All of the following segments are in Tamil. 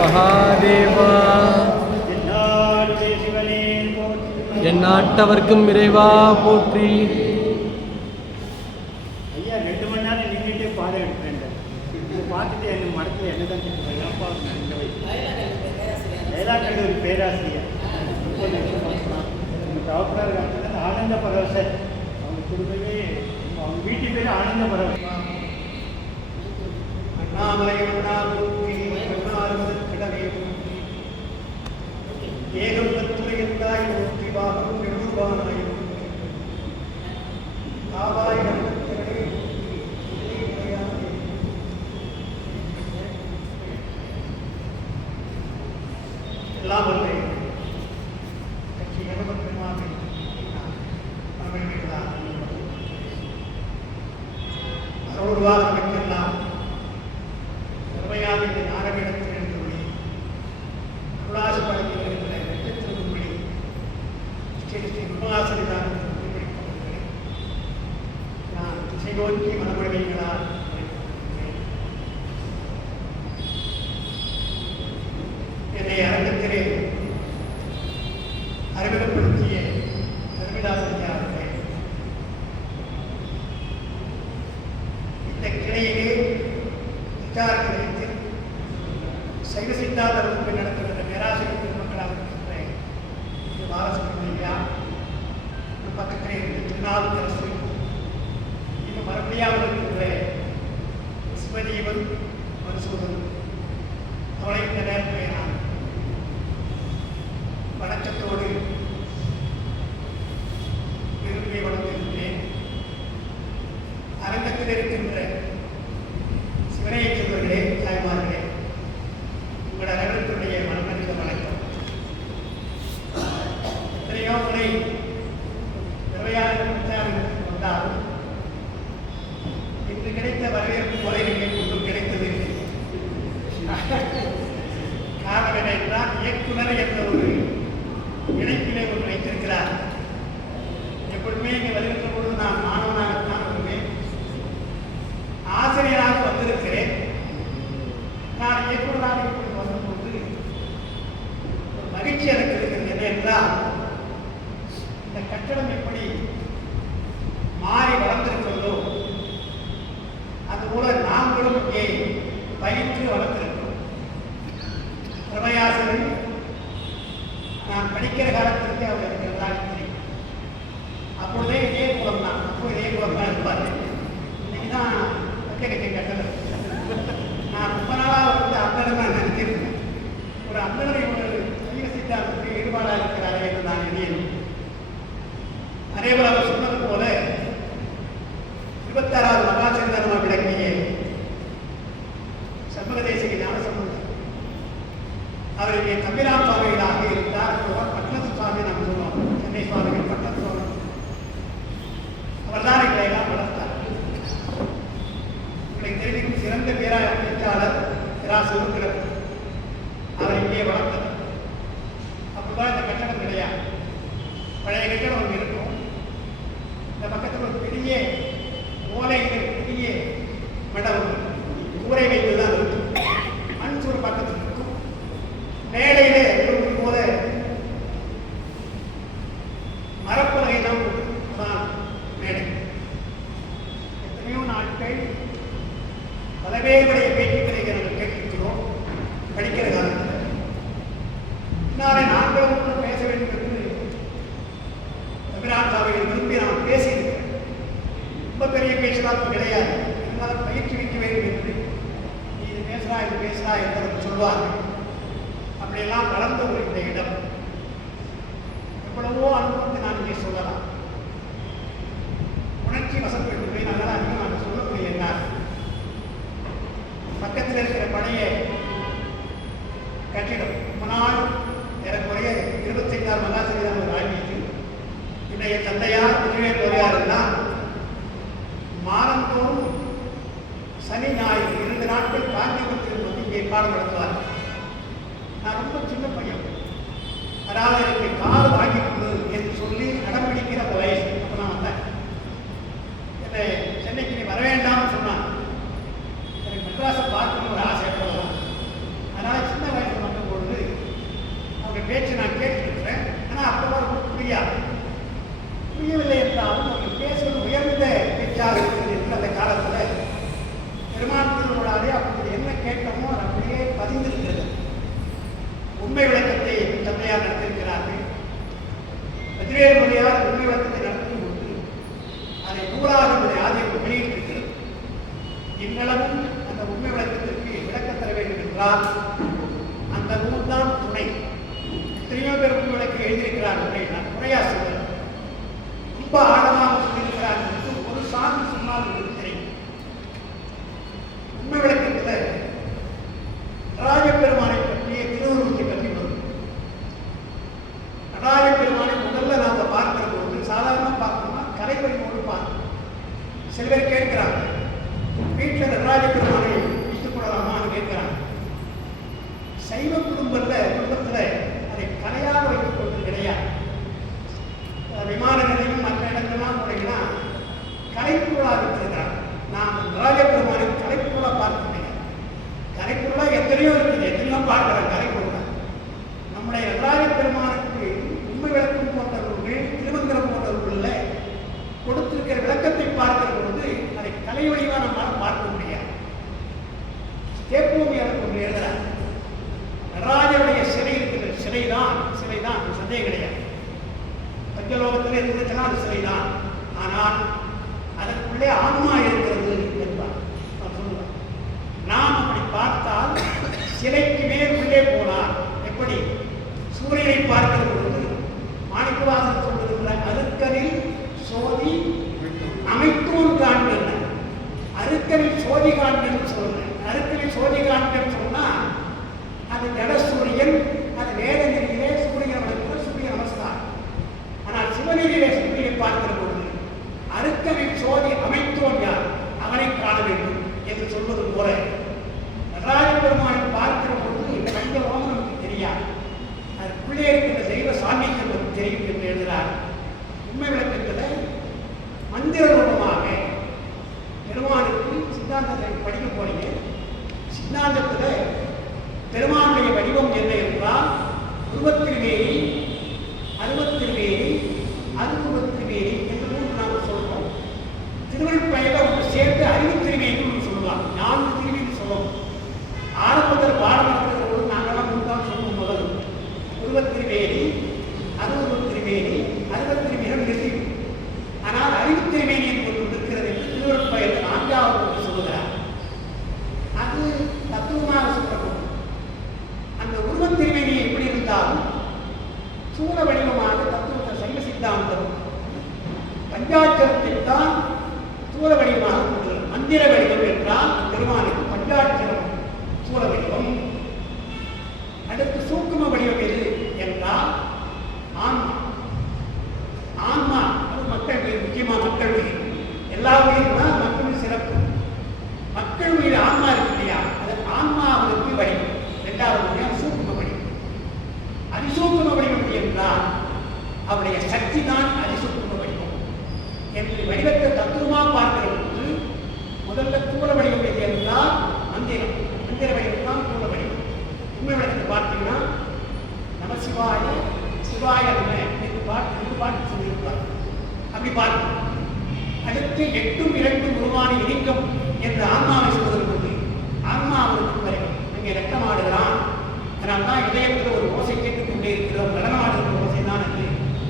மகாதேவா. எந்நாட்டவர்க்கும் இறைவா போற்றி. ஐயா 2 மணி நேரம் நின்றுட்டே பாடம் எடுக்கிறேன். பார்த்துட்டு எங்கள் மடத்தில் என்ன தான் கல்லூரி பேராசிரியர் டாக்டர் ஆனந்த பரவசர். அவங்க குடும்பமே அவங்க வீட்டு பேர் ஆனந்த பரவசர். அண்ணாமலை ஏகம் தத்துறையந்தாய் நோக்கி பாகம் எழுபானாய் ஆவாய் எல்லாம் வந்து கட்சி எகமத் பெருமாவை அருள்வாக அமைக்கெல்லாம் பெருமையாக இந்த நாகவிடத்தில் எழுந்துள்ளி அருளாசு பழகி வருகின்ற வெற்றித்திருக்கும்படி ஸ்ரீ ஸ்ரீ குருவாசனிதான் நான் திசை நோக்கி மனமுடைமைகளால் என்னை அரங்கத்திலே அறிமுகப்படுத்திய தர்மிதாசன் அவர்களே, இந்த கிளையிலே விசார நிலையத்தில் சைவ சித்தாந்த வகுப்பை நடத்துகின்ற பேராசிரியர் பெருமக்களாக இருக்கின்ற பாலசுப்ரமணியா, பக்கத்திலே இருந்த திருநாவுக்கரசு, இன்னும் மறுபடியாக இருக்கின்ற சிவதீபன் மருசூதன், அவளை இந்த நேரத்தில் நான் வணக்கத்தோடு விரும்பி வணங்குகின்றேன். அரங்கத்தில் இருக்கின்ற சிவனைய செல்வர்களே, தாய்மார்களே, உங்கள் அனைவருடைய மனமறிந்த வணக்கம். எத்தனையோ முறை நிர்வாகத்தில் வந்தாலும் இன்று கிடைத்த வரவேற்பு முறைகளில் ஒன்றும் கிடைத்ததில்லை. காரணம் என்னென்றால் இயக்குனர் என்ற ஒரு இணைப்பிலே ஒன்று வைத்திருக்கிறார். எப்பொழுதுமே இங்கே வருகின்ற பொழுது நான் மாணவனாகத்தான் வருவேன், ஆசிரியராக வந்திருக்கிறேன். நான் இயக்குநராக இப்பொழுது வந்தபோது ஒரு மகிழ்ச்சி எனக்கு இருக்கிறது. என்ன என்றால், இந்த கட்டடம் எப்படி மாறி வளர்ந்திருக்கிறதோ அதுபோல நாங்களும் இங்கே பயிற்று வளர்த்திருக்கிறோம். பிரமயாசர்கள் நான் படிக்கிற காலத்திற்கு அவர் எனக்கு எல்லாம் தெரியும். அப்பொழுதே இதே குலம் தான், அப்போ இதே குலம் தான் இருப்பார். இன்னைக்கு தான் கட்சி கட்டளை. நான் ரொம்ப நாளாக வந்து அந்தனை நான் நினைச்சிருக்கேன். ஒரு அந்தனை ஒரு சைவ சித்தாந்தத்துக்கு ஈடுபாடாக இருக்கிறாரே என்று நான் எண்ணியேன். அதேபோல் அவர் சொன்னது போல 26வது மகாசரிதமாக விளங்கிய சண்முகதேசிக ஞானசம்பந்தர் அவர் இங்கே தம்பிராம் சுவாமிகளாக இருந்தார். பட்டணத்து சுவாமி நாம் சொல்லுவோம், சென்னை சுவாமிகள் பட்டணத்து சுவாமி. அவர் தான் எங்களை எல்லாம் வளர்த்தார். உங்களுக்கு தெரிவிக்கும் சிறந்த பேராளர் பேராசிரியர் அவர் இங்கே வளர்த்தார். அப்போதான் இந்த கட்டடம் கிடையாது. பழைய கட்டடம் ஒன்று இருக்கும். இந்த பக்கத்தில் ஒரு பெரிய ஓலைகள், பெரிய மடம், கூரை வைத்து தான் இருக்கும். மண்சூர் பக்கத்தில் இருக்கும். மேடையிலே போல மரப்பலகை தான் தான் மேடை. எத்தனையோ நாட்கள் பலவேறுடைய பேச்சுக்களை நாங்கள் கேட்டிருக்கிறோம் படிக்கிற காலத்தில். இன்னாரை நாங்களும் பேச வேண்டும் என்று தமிழ்நாடு சபையில் விரும்பி நான் பேசியிருக்கிறேன். ரொம்ப பெரிய பேச்செல்லாம் கிடையாது. இருந்தாலும் பயிற்சி வைக்க வேண்டும் என்று நீ இது பேசுகிறா என்று சொல்வார்கள். அப்படியெல்லாம் வளர்ந்த ஒரு இந்த இடம். எவ்வளவோ அனுபவத்தை நான் இங்கே சொல்லலாம். உணர்ச்சி வசப்பட்டு போய் நல்லா அதிகம் நான் சொல்லக்கூடிய என்ன பக்கத்தில் இருக்கிற பழைய கட்டிடம் ரொம்ப நாள் ஏறக்குறைய 25ஆம் மகாசரிதான் ஆகியது. இன்றைய தந்தையார் விஜயவேல் வருகிறாருன்னா மாதந்தோறும் சனி ஞாயிறு 2 நாட்கள் காஞ்சிபுரத்தில் வந்து இங்கே பாடம் நடத்துவார். நான் ரொம்ப சின்ன பையன், அதாவது எனக்கு காது வாங்கி கொடு என்று சொல்லி அடம்பிடிக்கிற அந்த வயசு. அப்போ நான் வந்தேன். என்னை சென்னைக்கு நீ வர வேண்டாம்னு சொன்னான். எனக்கு மெட்ராஸை பார்க்க அதை நூலாக ஆதியம் வெளியிட்டிருக்கிறது. இந்நளவும் அந்த உண்மை விளக்கத்திற்கு விளக்கம் தர வேண்டும் என்றால் அந்த நூல் தான் துணை. எத்தனையோ பேர் உண்மை விளக்கு எழுதியிருக்கிறார். நான் முறையா சொல்றேன், ரொம்ப ஆழமாக சொல்லியிருக்கிறார். ஒரு சான்று சொன்னால் உங்களுக்கு தெரியும். உண்மை விளக்கத்தில் நடராஜப்பெருமானை பற்றிய திருவுருவத்தை பற்றி வரும். நடராஜப்பெருமானை முதல்ல நாங்கள் பார்க்கிற போது சாதாரணமாக பார்க்கணும்னா கலைவழிமோடு பார்க்கணும். சில பேர் கேட்கிறாங்க, வீட்டில் நடராஜப்பெருமானை வைத்துக் கொள்ளலாமான்னு கேட்கிறாங்க. சைவ குடும்பத்தில் அதை கலையாக வைத்துக் கொள்வது கிடையாது. விமான நிலையம் மற்ற இடங்கள்லாம் போனீங்கன்னா கலைப்பொருளாக வச்சிருக்கிறாங்க. நாம் நடராஜப்பெருமானை கலைப்பொருளாக பார்க்க முடியாது. கலைப்பொருளாக எத்தனையோ இருக்குது, எத்தனையோ பார்க்கிறோம் கலைப்பொருளாக. நம்முடைய நடராஜப்பெருமானுக்கு உண்மை விளக்கம் போன்றவர்கள் திருமந்திரம் போன்றவர்களில் கொடுத்திருக்கிற விளக்கத்தை பார்க்கிற பொழுது அதை கலை வடிவாக நம்மளால் பார்க்க முடியாது. தேப்பூமி எனக்கு ஒன்று எழுதுறாங்க, நடராஜனுடைய சிலை இருக்கிற சிலைதான் சந்தேகம் கிடையாது. பஞ்சலோகத்தில் இருந்துச்சுன்னா அது சிலைதான். ஆனால் அதற்குள்ளே ஆன்மா இருக்கிறது என்பார். நான் சொல்லுவேன், நாம் அப்படி பார்த்தால் சிலைக்கு மேல் உள்ளே போனார். எப்படி சூரியனை பார்க்கிற பொழுது மாணிக்கவாசன் சொல்லுகிற அருக்கனில் சோதி அமைத்தோன் காண்பன், அருக்கனில் சோதி காண்பன் சொல்றேன். அருக்கனில் சோதி காண்பன் சொன்னா அது ஜடசூரியன், அது வேத நெறியிலே சூரியன் வளர்க்கிற சூரிய நமஸ்காரம். ஆனால் சிவநெறியிலே சூரியனை பார்க்கிற பொழுது அருக்கனில் சோதி அமைத்தோன் யார், அவனை காண வேண்டும் என்று சொல்வது போல நடராஜப்பெருமானை பார்க்கிற பொழுது பஞ்சலோகம் நமக்கு தெரியாது, அதற்குள்ளே இருக்கின்ற தெய்வ சாநித்தியம் நமக்கு தெரியும் என்று எழுதுகிறார். உண்மை விளக்கத்தில் மந்திர ரூபமாக பெருமானுக்கு சித்தாந்தத்தை படிக்க போறீங்க. சித்தாந்தத்தில் பெருமானுடைய வடிவம் என்ன என்றால் உருவத்திருவேணி, அருவத்திருவேணி, அருவத்திருவேணி என்று மூன்று நாங்கள் சொல்றோம். திருவள்ளுவரையில ஒன்று சேர்த்து அறிவுத்திருவேணி ஒன்று சொல்லலாம். 4 திருவேணி சொல்லணும். ஆரம்பத்தில் பாடம் நடத்துகிற போது நாங்கள்லாம் மூன்றாம் சொல்லுவோம். முதல் உருவத்திருவேணி, அருவத்திருவேணி, அருவத்திருவேணி நிறுத்தி. ஆனால் அறிவுத்திருவேணி என்று ஒன்று இருக்கிறது என்று திருவள்ளுவரையில் 4வது சொல்லுகிறார். அது தத்துவமாக சொல்லப்படும். அந்த உருவத்திருவேணி எப்படி இருந்தாலும் சூழ வடிவமாக தத்துவத்தை சைவ சித்தாந்தம் பஞ்சாட்சரத்தை தான் சூழ வடிவமாக கொள்கிறது. மந்திர வடிவம் என்றால் பெருமானுக்கு பஞ்சாட்சரம் சூழ வடிவம். அடுத்து சூக்கும வடிவம் எது என்றால் ஆன்மா. ஆன்மா அது மக்கள் உயிர், முக்கியமாக மக்கள் உயிர். எல்லா உயிர்னா மக்கள் சிறப்பு. மக்கள் உயிர் ஆன்மா இருக்கு இல்லையா, அது ஆன்மாவுக்கு வடிவம். 2வது வடிவம் சூக்கும வடிவம். அதிசூக்கும வடிவம் என்றால் அவருடைய சக்தி தான் அதிசூக்கும வடிவம் என்று வடிவத்தை தத்துவமாக பார்க்கிற போது முதல்ல தூள வடிவம் எது என்றால் மந்திரம். மந்திர வடிவம் தான் தூள வடிவம். உண்மை வடிவத்தை பார்த்தீங்கன்னா நம சிவாய சிவாய நம என்று பாட்டு சொல்லியிருப்பார். அப்படி பார்க்கணும். அடுத்து 8ம் 2ம் உருவான இலிங்கம் என்று ஆன்மாவை சொல்வதற்கு போது ஆன்மா அவருக்கு வரைக்கும் இங்கே ரத்தமாடுகிறான். அதனால் தான் இதயத்தில் ஒரு ஓசை கேட்டுக் கொண்டே இருக்கிறோம், நடனமாடுகிற ஓசை தான் அது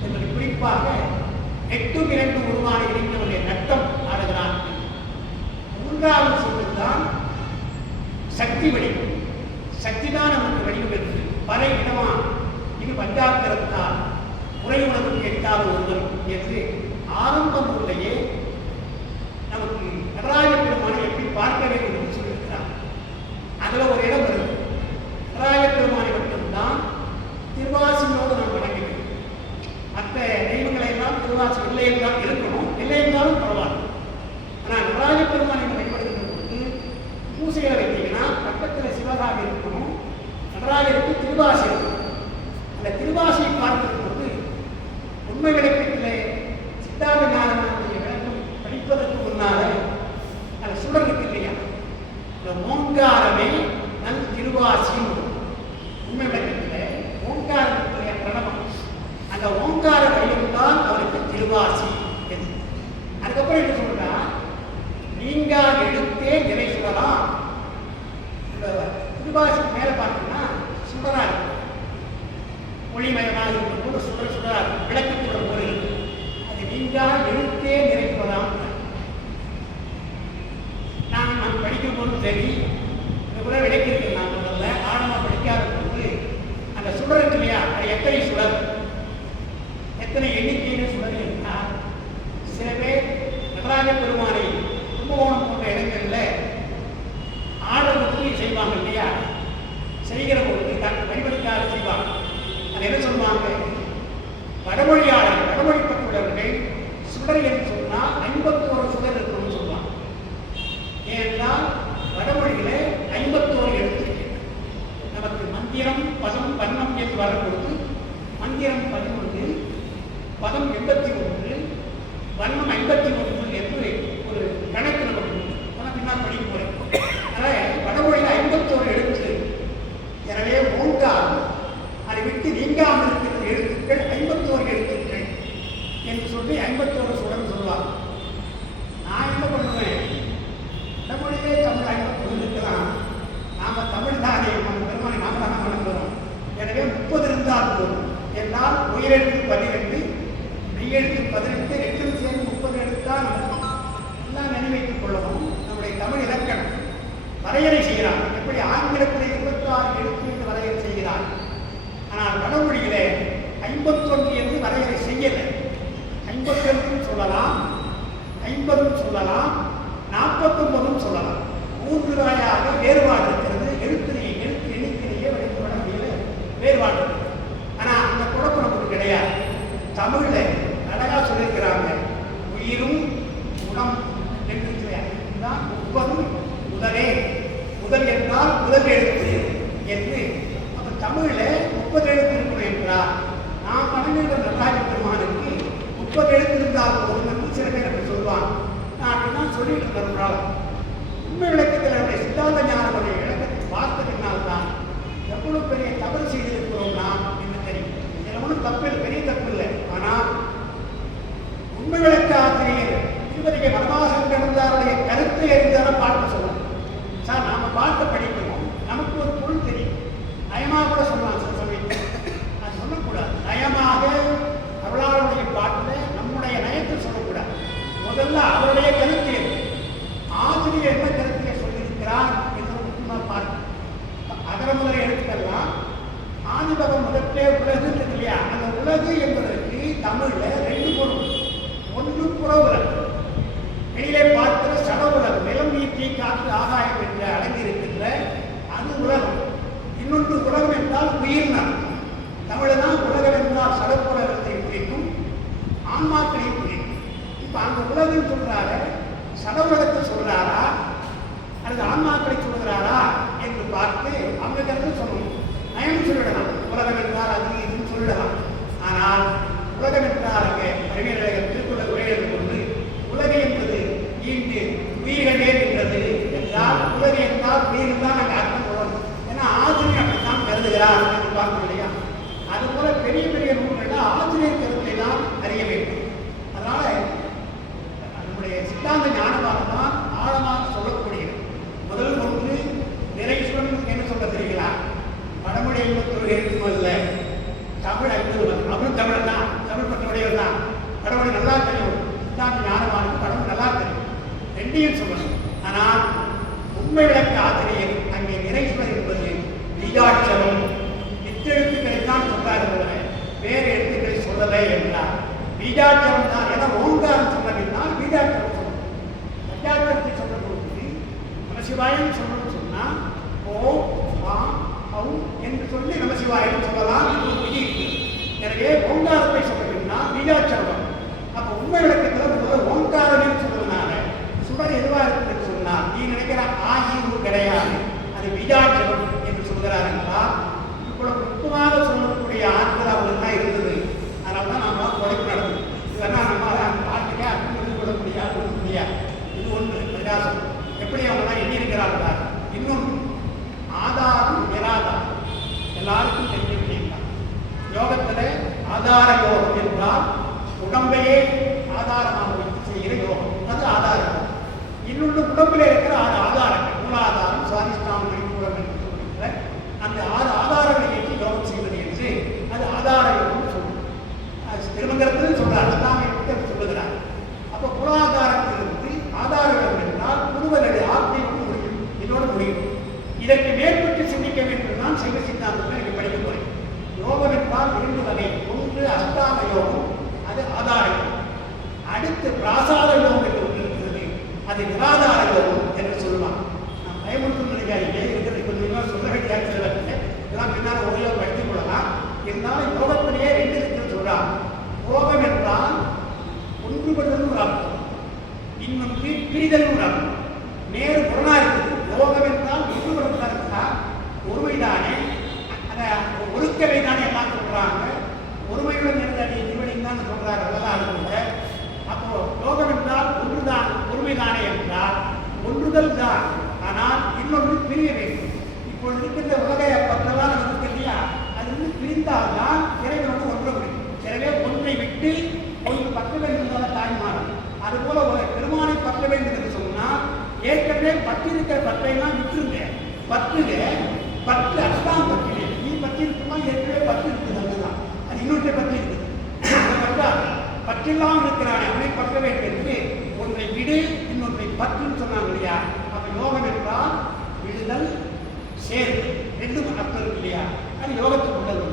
என்பதை குறிப்பாக 8ம் 2ம் உருவான இலிங்கமுடைய நட்டம் ஆடுகிறான். 3வது சொல்லுதான் சக்தி வடிவம். சக்தி தான் நமக்கு வடிவம் என்று பல இடமா இது பஞ்சாக்கரத்தால் உரை உணவு கேட்டால் ஒருவர் என்று ஆரம்பம் உள்ளேயே நமக்கு நடராஜப்பெருமானை எப்படி பார்க்க வேண்டும் என்று சொல்லியிருக்கிறார். அதில் ஒரு இடம் வருது. நடராஜப்பெருமானை மட்டும்தான் திருவாசியோடு நாம் வணங்க வேண்டும். மற்ற தெய்வங்களை எல்லாம் திருவாசி இல்லை என்றால் இருக்கணும், இல்லை என்றாலும் பரவாயில்ல. ஆனால் நடராஜப்பெருமானை வழிபடுகின்ற பொழுது பூசைகளை வைத்தீங்கன்னா பக்கத்தில் சிவகாமி இருக்கணும், நடராஜருக்கு திருவாசி இருக்கணும். அந்த திருவாசியை பார்க்கிற பொழுது உண்மை விளக்கத்தில் சித்தாந்த ஞானமானுடைய விளக்கம் படிப்பதற்கு முன்னால அந்த சுடர் இருக்கு இல்லையா, இந்த ஓங்காரமே நல் திருவாசி. உண்மை விளக்கத்தில் ஓங்காரத்துடைய பிரணவம், அந்த ஓங்கார வடிவம் தான் அவருக்கு திருவாசி என்று. அதுக்கப்புறம் என்ன சொல்றா, நீங்க எழுத்தே நிறை சுடலாம். இந்த திருவாசி மேலே பார்த்தீங்கன்னா சுடரா இருக்கு, ஒளிமயமாக இருக்கும் போது சுடரா இருக்கும், விளக்கு சுடர் போல இருக்கு. அது நீங்க எழுத்தே நிறை சுடலாம். நடராஜ பெருமானை கும்பகோணம் போன்ற இடங்களில் ஆடல் ஒதுக்கி செய்வாங்க இல்லையா? செய்கிற பொழுது வழிபடுக்காக செய்வாங்க. அது என்ன சொல்லுவாங்க? வடமொழியாளர் வடமொழிப்பட்டுள்ளவர்கள் சுடர் என்று சொன்னால் 51 சுடர் இருக்கணும்னு சொல்லுவாங்க. ஏனென்றால் வடமொழியில 51 எழுத்து நமக்கு மந்திரம் பதம் வண்ணம் என்று வரும்பொழுது மந்திரம் 11, பதம் 81, வண்ணம் 51 என்று ஒரு கணக்கு நமக்கு பின்னால் படிக்க போறேன். அதனால் வடமொழியில் 51 எழுத்து. எனவே ஓங்காரம் அதை விட்டு நீங்காமல் இருக்கிற எழுத்துக்கள் 51 எழுத்துக்கள் என்று சொல்லி 51 சுடர்னு சொல்லுவாங்க. நான் என்ன பண்ணுவேன்? வடமொழியிலே தமிழ் 51 இருக்கலாம். நாம தமிழ் தானே, நம்ம பெருமானை நாம தானே வணங்குகிறோம். எனவே 30 இருந்தால் போதும். என்றால் உயிரெழுத்து 12, மெய்யெழுத்து 18, ரெண்டும் சேர்ந்து 30 எடுத்தால் எல்லாம் நினைவைத்துக் கொள்ளவும். நம்முடைய தமிழ் இலக்கணம் வரையறை செய்கிறார். எப்படி ஆங்கிலத்தில் 26 எழுத்து என்று வரையறை செய்கிறார். ஆனால் வடமொழியிலே 51 என்று வரையறை செய்யலை. 52 சொல்லலாம், 50 சொல்லலாம், 49 சொல்லலாம். 3 வகையாக வேறுபாடு இருக்கிறது. எழுத்து எண்ணிக்கையிலேயே வடித்து வடமொழியில வேறுபாடு இருக்கு. ஆனால் அந்த குழப்பம் நமக்கு கிடையாது. தமிழ்ல அழகா சொல்லியிருக்கிறாங்க, உயிரும் குணம் என்று இதுதான் 30 முதலே. முதல் என்றால் முதல் எழுத்து என்று. அப்ப தமிழ்ல 30 எழுத்து இருக்கணும் என்றால் நாம் வணங்குகிற நடராஜ பெருமானுக்கு 30 எழுத்து இருந்தால் போதும் என்று சில பேர் அப்படி சொல்லுவாங்க. நான் அப்படிதான் சொல்லிட்டு இருந்தேன். உண்மை விளக்கத்தில் நம்முடைய சித்தாந்த ஞானமுடைய விளக்கத்தை பார்த்ததினால்தான் எவ்வளவு பெரிய தவறு செய்திருக்கிறோம் நாம் என்று தெரியும். இதில் ஒன்றும் தப்பு, பெரிய தப்பு இல்லை. ஆனால் உண்மை விளக்க ஆசிரியர் திருவதிகை வனவாசம் கிடந்தாருடைய கருத்தை அறிந்தாலும் பாட்டு சொல்லணும். சார் நாம பாட்டை படிக்கணும், நமக்கு ஒரு பொருள் தெரியும். நயமாக கூட சொல்லலாம். சில சமயத்தில் அது சொல்லக்கூடாது. நயமாக அருளாளருடைய பாட்டில் நம்முடைய நயத்தை சொல்லக்கூடாது. முதல்ல அவருடைய கருத்து ஆசிரியர் என்ன கருத்திலே சொல்லியிருக்கிறார் என்று முக்கியமாக பார்க்கணும். அகர முதல எழுத்துக்கெல்லாம் ஆதிபகம் முதற்றே உலகு இல்லையா? அந்த உலகு என்பதற்கு தமிழ்ல 2 பொருள். ஒன்று புற உலகம், வெளியிலே பார்க்கிற சட உலகம், நிலம் நீட்டி காற்று ஆகாயம் என்று அடங்கியிருக்கின்ற அது உலகம். இன்னொன்று உலகம் என்றால் உயிர் நடக்கும். தமிழ்தான் உலகம் என்றால் சடப்புலகத்தை குறிக்கும், ஆன்மாக்களை குறிக்கும். இப்ப அந்த உலகம் சொல்றாரு, சட உலகத்தை சொல்றாரா அல்லது ஆன்மாக்களை சொல்கிறாரா என்று பார்த்து அவங்க கருத்து சொல்லணும். நயம் சொல்லிடலாம். உலகம் என்றால் அது இதுன்னு சொல்லிடலாம். ஆனால் உலகம் என்றால் அங்கே அறிவியல் திருக்குள்ள உரையிறது கொண்டு உலக என்பது ஈண்டு உயிர்களே என்றது என்றால் உலக என்றால் உயிர் தான் நாங்கள் அர்த்தம் கொள்ளணும். ஏன்னா ஆசிரியர் அப்படித்தான் கருதுகிறார் என்று பார்க்கணும் இல்லையா? அதுபோல பெரிய பெரிய நூல்களில் ஆசிரியர் கருத்தை தான் அறிய வேண்டும். அதனால நம்முடைய சித்தாந்த ஞானமாக தான் ஆழமாக சொல்லக்கூடியது. முதல் ஒன்று நிறைசுவன் என்ன சொல்ல தெரியுங்களா? வடமொழி 51 எழுத்தும் அல்ல, தமிழ் 50. அவரும் தமிழ் தான், தமிழ் பற்றுடையவர் தான். வடமொழி நல்லா தெரியும், சித்தாந்த ஞானமானது வடமொழி நல்லா தெரியும். ரெண்டையும் சொல்லணும். ஆனால் உண்மை விளக்க ஆசிரியர் அங்கே நிறைசுவர் என்பது பீஜாட்சரம் எழுத்துக்களைத்தான் சொல்றாரு, வேறு எழுத்துக்களை சொல்லலை என்றார். பீஜாட்சரம் தான். ஏன்னா ஓங்காரம் சொன்னதினால் பீஜாட்சரம் சொல்லணும். பஞ்சாட்சரத்தை சொல்ற பொழுது நமசிவாயம் சொல்லணும்னு சொன்னா ஓ வா ஹவு என்று சொல்லி நமசிவாயம் சொல்லலாம். எனவே ஓங்காரத்தை சொல்றதுன்னா பீஜாட்சரம். அப்ப உண்மை விளக்கத்தில் முதல்ல ஓங்காரம் சொல்றதுனால சுடர் எதுவா இருக்குன்னு சொன்னால் நீ நினைக்கிற ஆகியவு கிடையாது, அது பீஜாட்சரம் என்று சொல்கிறார் என்றால் இவ்வளவு நுட்பமாக சொல்லக்கூடிய ஆட்கள் அவர்கள் தான் இருந்தது. அதனால்தான் நாம உழைப்பு நடந்தது. இதெல்லாம் நம்மளால அந்த பாட்டுக்கே அர்த்தம் கொண்டு கொள்ள முடியாது. இது ஒன்று பிரகாசம். எப்படி அவங்களாம் எண்ணியிருக்கிறார்களா? இன்னொன்று ஆதாரம் நிராதாரம் எல்லாருக்கும் தெரிஞ்ச விஷயம் தான். யோகத்துல ஆதார யோகம் என்றால் உடம்பையே ஆதாரமாக வைத்து செய்கிற யோகம், அது ஆதாரம். இன்னொன்று உடம்பில் இருக்கிற 6 ஆதாரங்கள், மூலாதாரம், சுவாதிஷ்டானம், மணிப்பூரம் என்று சொல்கின்ற அந்த 6 ஆதாரங்களை ஏற்றி யோகம் செய்வது என்று அது ஆதார யோகம் சொல்லுவோம். திருமந்திரத்தில் சொல்றார், அல்லாமல் சொல்லுகிறார். அப்போ மூலாதாரத்திலிருந்து ஆதார யோகம் என்றால் முழுவதடி ஆத்மை முடியும், இதோடு முடியும். இதற்கு மேற்பட்டு சிந்திக்க வேண்டும் தான் சைவ சித்தாந்தத்தில் எனக்கு படிக்க போறேன். யோகம் என்றால் 2 வகை. ஒன்று அஷ்டாங்க யோகம், அது ஆதார யோகம். அடுத்து பிராசாத யோகம் என்று ஒன்று. இன்னொன்று பிரிதல் உணர்வு. நேரு புறனா இருக்குது. யோகம் என்றால் ஒன்றுபடுத்தா இருந்தா ஒருமைதானே, அந்த ஒழுக்கவை தானே எல்லாம் சொல்றாங்க. ஒருமையுடன் இருந்த திருவடியும் தான் சொல்றாரு அதெல்லாம் கூட. அப்போ யோகம் என்றால் ஒன்றுதான், ஒருமைதானே என்றால் ஒன்றுதல் தான். ஆனால் இன்னொன்று பிரிய வேண்டும். இப்பொழுது இருக்கின்ற உலக பற்றெல்லாம் நமக்கு இல்லையா, அது வந்து பிரிந்தால்தான் இறைவனோடு ஒன்ற முடியும். எனவே ஒன்றை விட்டு ஒன்று பற்ற வேண்டும் தாய்மாறும். அதுபோல ஒரு பெருமானை பற்ற வேண்டும் என்று சொன்னால் ஏற்கனவே பற்றிருக்கிற பற்றையெல்லாம் விட்டுருங்க. பற்றுங்க, பற்று அஷ்டாங்க பற்றிலே நீ பற்றி இருக்குமா, ஏற்கனவே பற்று இருக்குது, அதுதான் அது இன்னொன்றை பற்றி இருக்குது. பற்றில்லாமல் இருக்கிறானே அவனை பற்ற வேண்டும் என்று ஒன்றை விடு இன்னொன்றை பற்றுன்னு சொன்னாங்க இல்லையா. அப்ப யோகம் என்றால் விடுதல் சேர்வு ரெண்டும் அர்த்தம் இருக்கு இல்லையா. அது யோகத்துக்கு உள்ளது.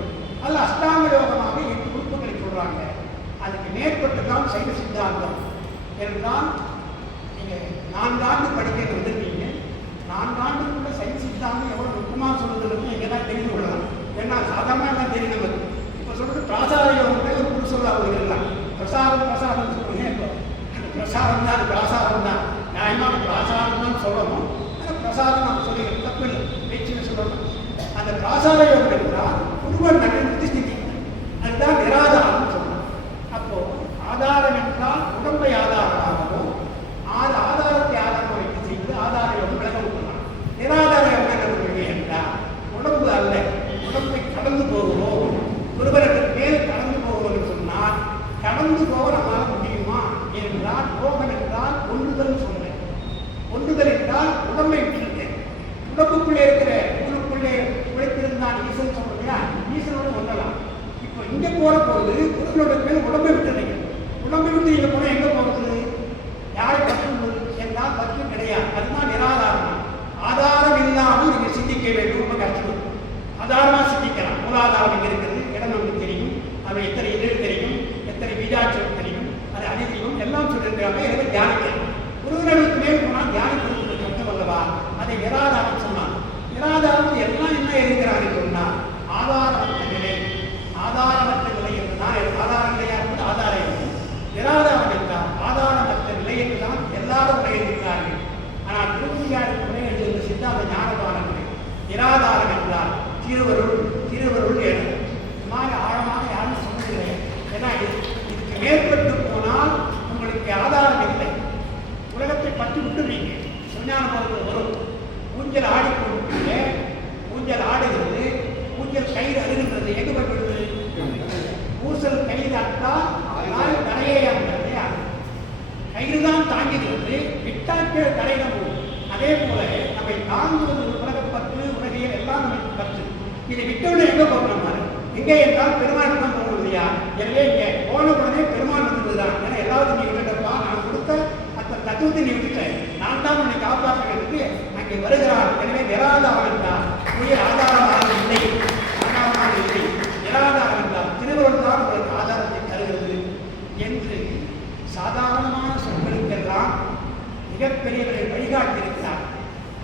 அது அஷ்டாங்க யோகமாக 8 உறுப்புகளை சொல்றாங்க. அதுக்கு மேற்பட்டு தான் சைவ சித்தாந்தம் என்றால் நீங்க 4 ஆண்டு படிக்க வந்திருக்கீங்க. 4 ஆண்டுக்குள்ள சைவ சித்தாந்தம் எவ்வளவு நுட்பமாக சொல்லுதுன்னு இங்கே தான் தெரிந்து கொள்ளலாம். ஏன்னா சாதாரணமாக எல்லாம் தெரியும் நமக்கு. இப்போ சொல்றது பிராசார யோகத்தை ஒரு புது சொல்லாக இருக்கலாம். பிரசாரம் சொல்லுங்க. இப்போ அந்த பிரசாரம் தான், அது பிராசாரம் தான். நியாயமான பிராசாரம் தான் சொல்லணும். அந்த பிரசாரம் நம்ம சொல்லிக்கிறோம், தப்பில்லை, பேச்சுன்னு சொல்லணும். அந்த பிராசார யோகம் என்றால் ஒருவன் நகர்ந்து சிந்திக்கணும். அதுதான் நிராதாரம் சொல்லணும். அப்போ ஆதாரம் என்றால் உடம்பை ஆதாரமாகவும் ஆதாரத்தை ஆதாரம் வைத்து செய்வது ஆதார யோகம் விளக்கம் கொடுக்கலாம். நிராதார யோகம் என்ன பண்ணுவீங்க என்றால் உடம்பு அல்ல, உடம்பை கடந்து போகிறோம், ஒருவருக்கு மேல் கடந்து போவோம் என்று சொன்னால் கடந்து போக நம்மால் முடியுமா என்றால் யோகம் என்றால் ஒன்றுதல் சொன்னேன். ஒன்றுதல் என்றால் உடம்பை விட்டுருக்கேன். உடம்புக்குள்ளே இருக்கிற உங்களுக்குள்ளே உழைத்திருந்தான் ஈசன் சொல்றீங்களா, ஈசனோடு ஒன்றலாம். இப்போ இங்கே போற போது உங்களோட மேல் உடம்பை விட்டுறீங்க. உடம்பை விட்டு நீங்க போன எங்க போகிறது, யாரை பற்று என்றால் பற்று கிடையாது. அதுதான் நிராதாரம். ஆதாரம் இல்லாமல் நீங்க சிந்திக்க வேண்டும். ரொம்ப கஷ்டம். ஆதாரமா சிந்திக்கலாம். மூலாதாரம் எங்க இருக்குது, இடம் நமக்கு தெரியும், அது எத்தனை இதழ் தெரியும், எத்தனை பீஜாட்சம் தெரியும், அது அனைத்தையும் எல்லாம் சொல்லியிருக்கிறாங்க. எனவே தியானிக்கலாம். ஒருவர்களுக்கு மேல் போனால் தியானிப்பதற்கு கஷ்டம் அல்லவா, அதை நிராதாரம் சொன்னான். நிராதாரம் எல்லாம் என்ன இருக்கிறாங்க சொன்னால் ஆதாரமற்ற நிலை. ஆதாரமற்ற நிலை என்றுதான் ஆதார நிலையாக இருப்பது ஆதார நிலை. நிராதாரம் என்றால் ஆதாரமற்ற நிலை என்றுதான் எல்லாரும் உரையிருக்கிறார்கள். ஆனால் திருமதியாருக்கு உரை எழுதுகிற சித்தாந்த ஞானதான நிலை. நிராதாரம் என்றால் திருவருள் எழுது. இந்த மாதிரி ஆழமாக யாரும் சொன்னதில்லை. ஏன்னா இதுக்கு மேற்பட்டு போனால் உங்களுக்கு ஆதாரம் இல்லை. உலகத்தை பற்றி விட்டுவீங்க. சுஞான போது வரும். ஊஞ்சல் ஆடிக்கொண்டு ஊஞ்சல் ஆடுகிறது, ஊஞ்சல் கயிறு அருகின்றது. எங்கு பட்டுவிடுது, ஊசல் கயிறு அட்டால் அதனால் தரையே கயிறு தான் தாங்குகிறது. விட்டாக்க தரையில போகும். அதே போல நம்மை தாங்குவது உலகப்பற்று, உலகியல் எல்லாம் நமக்கு பற்று. இதை விட்டவுடனே எங்க போகணும், எங்கே என்றால் பெருமாள் தான் போகணும் இல்லையா. எனவே இங்கே போன உடனே பெருமாள் வந்ததுதான். ஏன்னா எல்லாரும் நீ விட்டுட்டப்பா, நான் கொடுத்த அந்த தத்துவத்தை நீ விட்டுட்டேன், நான் தான் உன்னை காப்பாற்றுகிறதுக்கு அங்கே வருகிறார். எனவே நிராதாரம் என்றால் உயிர் ஆதாரமாக இல்லை, ஆதாரமாக இல்லை. நிராதாரம் என்றால் திருவருள் தான் உங்களுக்கு ஆதாரத்தை தருகிறது என்று சாதாரணமான சொற்களுக்கெல்லாம் மிகப்பெரியவரை வழிகாட்டியிருக்கிறார்.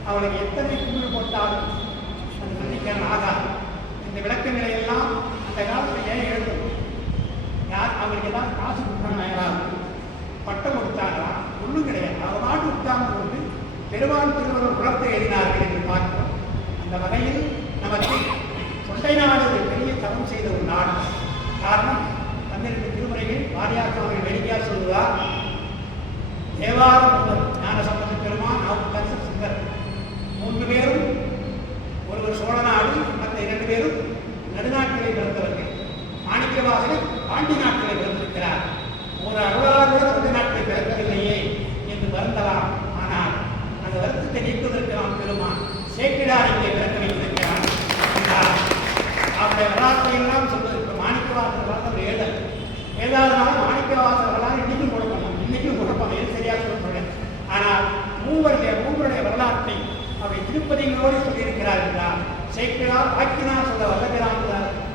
அவனுக்கு எத்தனை கும்பிடு போட்டாலும் அது மன்னிக்கான ஆகாது. இந்த விளக்க நிலையெல்லாம் அந்த காலத்தில் ஏன் எழுதும், யார் அவங்களுக்கு எல்லாம் காசு கொடுத்தாங்க, யாராவது பட்டம் கொடுத்தாங்களா, ஒன்றும் கிடையாது. அவர் நாட்டு உட்கார்ந்து கொண்டு பெருமாள் திருவள்ளுவர் குலத்தை எழுதினார்கள் என்று பார்க்கிறோம். அந்த வகையில் நமக்கு சொண்டை நாடு ஒரு பெரிய தவம் செய்த ஒரு நாடு. காரணம், தந்திருக்க திருமுறையில் வாரியார் அவர்கள் வேடிக்கையாக சொல்லுவார். தேவாரம் முதல் ஞான சம்பந்த பெருமான், நாவுக்கரசு, சுந்தர் 3 பேரும் ஒருவர் சோழ நாடு, மற்ற 2 பேரும் நடுநாட்டிலே பிறந்தவர்கள். மாணிக்கவாசகர் பாண்டி நாட்டிலே பிறந்திருக்கிறார். ஒரு அருளாளர் சொந்த நாட்டிலே பிறக்கவில்லையே என்று வருந்தலாம். ஆனால் அந்த வருத்தத்தை நீக்குவதற்கு நாம் பெருமான் சேக்கிழார் இங்கே பிறக்க வைத்திருக்கிறார். அவருடைய வரலாற்றை எல்லாம் சொல்வதற்கு மாணிக்கவாசகர் வளர்ந்த ஒரு ஏழல். ஏதாவது மாணிக்கவாசகர் வரலாறு இன்னைக்கும் கொடுக்கணும், இன்னைக்கும் கொடுப்பாங்க, எது சரியாக சொல்றேன். ஆனால் மூவருடைய வரலாற்றை அவை திருப்பதிகளோடு சொல்லியிருக்கிறார் என்றால் சேக்கிழார் ஆக்கினார் சொல்ல வல்லபிரான்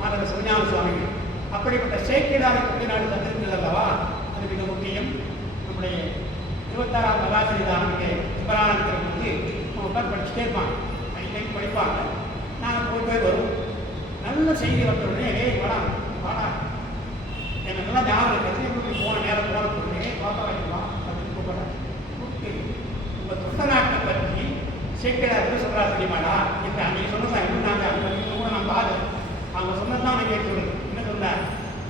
மாணவ சிவஞான சுவாமிகள். அப்படிப்பட்ட சேக்கிழாரை கொண்டு நாடு தந்திருக்கிறது அல்லவா, அது மிக முக்கியம். நம்முடைய 26ஆம் மகாசரிதான் இங்கே சிவரானந்தர் வந்து அவங்க உட்காந்து படிச்சுட்டே இருப்பாங்க, அன்னைக்கு படிப்பாங்க. நாங்கள் போய் வரும். நல்ல செய்தி வந்தவுடனே வாடா எனக்கு நல்லா ஞாபகம் இருக்கிறது. எப்படி போன நேரம் போன பொருளே பார்த்தா வைக்கலாம் அப்படின்னு கூப்பிட்றேன். சேக்கிழார் எப்படி சொல்றாரு தெரியுமாடா? இல்லை அன்னைக்கு சொன்னதான் இன்னும் நாங்கள் அந்த கூட நம்ம ஆளு அவங்க சொன்னதான் நான் கேட்கணும். என்ன சொன்னார்?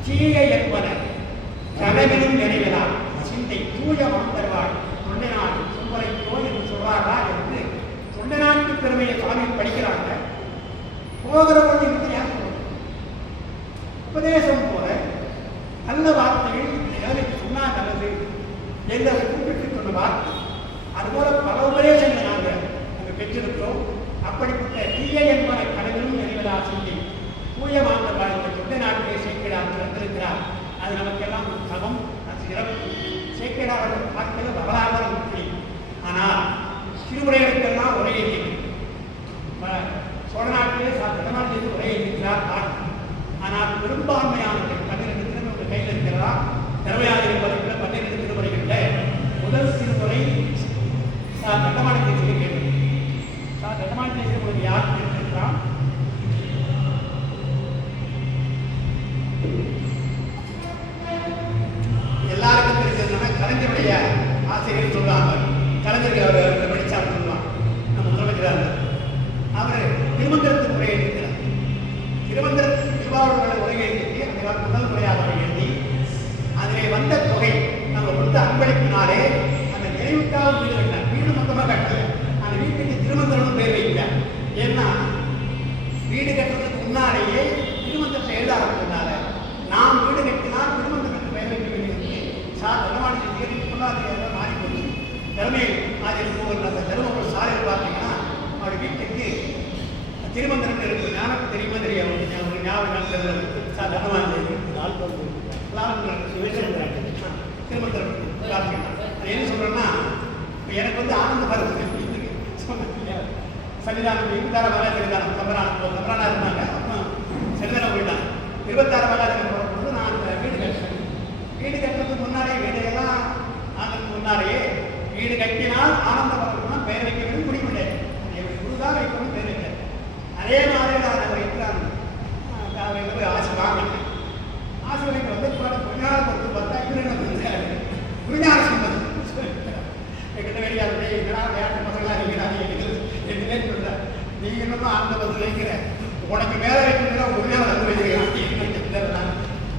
சீகை என்பன கடவிலும் நிறைவிலா சிந்தை தூய மனம் தருவாள் தொண்டை நாடு சொல்வரை தோய் என்று சொல்றாரா என்று தொண்டை நாட்டு பெருமையை சுவாமி படிக்கிறாங்க. போகிற போது எனக்கு யார் சொல்லணும்? உபதேசம் போல நல்ல வார்த்தைகள் எனக்கு சொன்னா நல்லது என்று அதை கூப்பிட்டு சொன்ன வார்த்தை. அதுபோல பல உபதேசங்களை நாங்கள் பெற்றிருக்கிறோம். அப்படிப்பட்ட தீய என்பன கடவிலும் நிறைவதா சிந்தை தூய மாந்த வாழ்க்கை தொண்டை நாட்டிலே சேக்கிழார் திறந்திருக்கிறார். அது நமக்கெல்லாம் ஒரு சமம், அது சிறப்பு. சேக்கிழார் பார்க்கிறது வரலாறு முக்கிய. ஆனால் திருமுறைகளுக்கெல்லாம் ஒரே சோழ நாட்டிலே தமிழ்நாட்டிலே ஒரே இருக்கிறார் பார்க்க. ஆனால் பெரும்பான்மையானவர்கள் 12 திருமுறைகள் கையில் இருக்கிறதா? திறமையாளர்கள் பதிப்பில் 12 திருமுறைகளில் முதல் திருமுறை கட்டமான தேசிய கேள்வி. கட்டமான தேசிய யார் இருக்கிறான்? எல்லாருக்கும் தெரிஞ்சதுன்னா கலைஞருடைய ஆசிரியர் சொல்லுவாங்க. கலைஞருக்கு அவர் படித்தார் சொல்லுவாங்க. நம்ம முதலமைச்சராக அவர் திருமந்திரத்தின் உரையை எழுதினார். திருமந்திரத்தின் திருவாரூர் உரையை எழுதி அந்த முதல் முறையாக அவர் எழுதி அதிலே வந்த தொகை நம்ம கொடுத்த அன்பளிப்பினாலே அந்த நிறைவுக்காக வீடு கட்டினார். வீடு மொத்தமாக கட்டல, அந்த வீட்டுக்கு திருமந்திரம் பேர் வைக்கிறார். ஏன்னா வீடு கட்டுறதுக்கு முன்னாலேயே திருமந்திரத்தை எழுத ஆரம்பிச்சதுனால நாம் வீடு கட்டினால் திருமந்திரத்துக்கு பெயர் வைக்க வேண்டியது தர்மவாணி பொருளாதார மாறி போச்சு. திறமை மாதிரி அந்த தருமபுரம் சாலையில் பார்த்தீங்கன்னா அவருடைய வீட்டுக்கு திருமந்திரம் இருக்கு. ஞானக்கு தெரியுமா தெரியும்? ஒரு ஞாபகம் தர்மவாணி திருமந்திரம் என்ன சொல்றேன்னா, எனக்கு வந்து ஆனந்த பருவம் சன்னிதானம் 26 மலை சன்னிதானம் தம்பரானா இருந்தாங்க. அப்புறம் சன்னிதானம் போயிட்டாங்க. 26 மலை போகும்போது நான் அந்த வீடு கட்டினேன். வீடு கட்டுறதுக்கு முன்னாடியே வீடையெல்லாம் ஆனதுக்கு முன்னாலேயே வீடு கட்டினால் ஆனந்த பருவம்னா பெயர் வைக்க வேண்டும் முடிவுண்டேன். குருதான் வைக்கணும் பேர் வைக்க. அதே மாதிரி நான் அதை வைக்கிறாங்க. போய் ஆசை வாங்கினேன். ஆசை வைக்க வந்து குருஞான பொறுத்து பார்த்தா இவரு குருஞான சொன்னது என்கிட்ட வெளியாக வேட்டு பசங்களாக இருக்கிறாங்க. 2 பேர் சொல்கிறார், நீ இன்னும் ஆனந்த பருவம் வைக்கிற, உனக்கு மேலே வைக்கிறதா குருஞான வந்து வைக்கிறேன்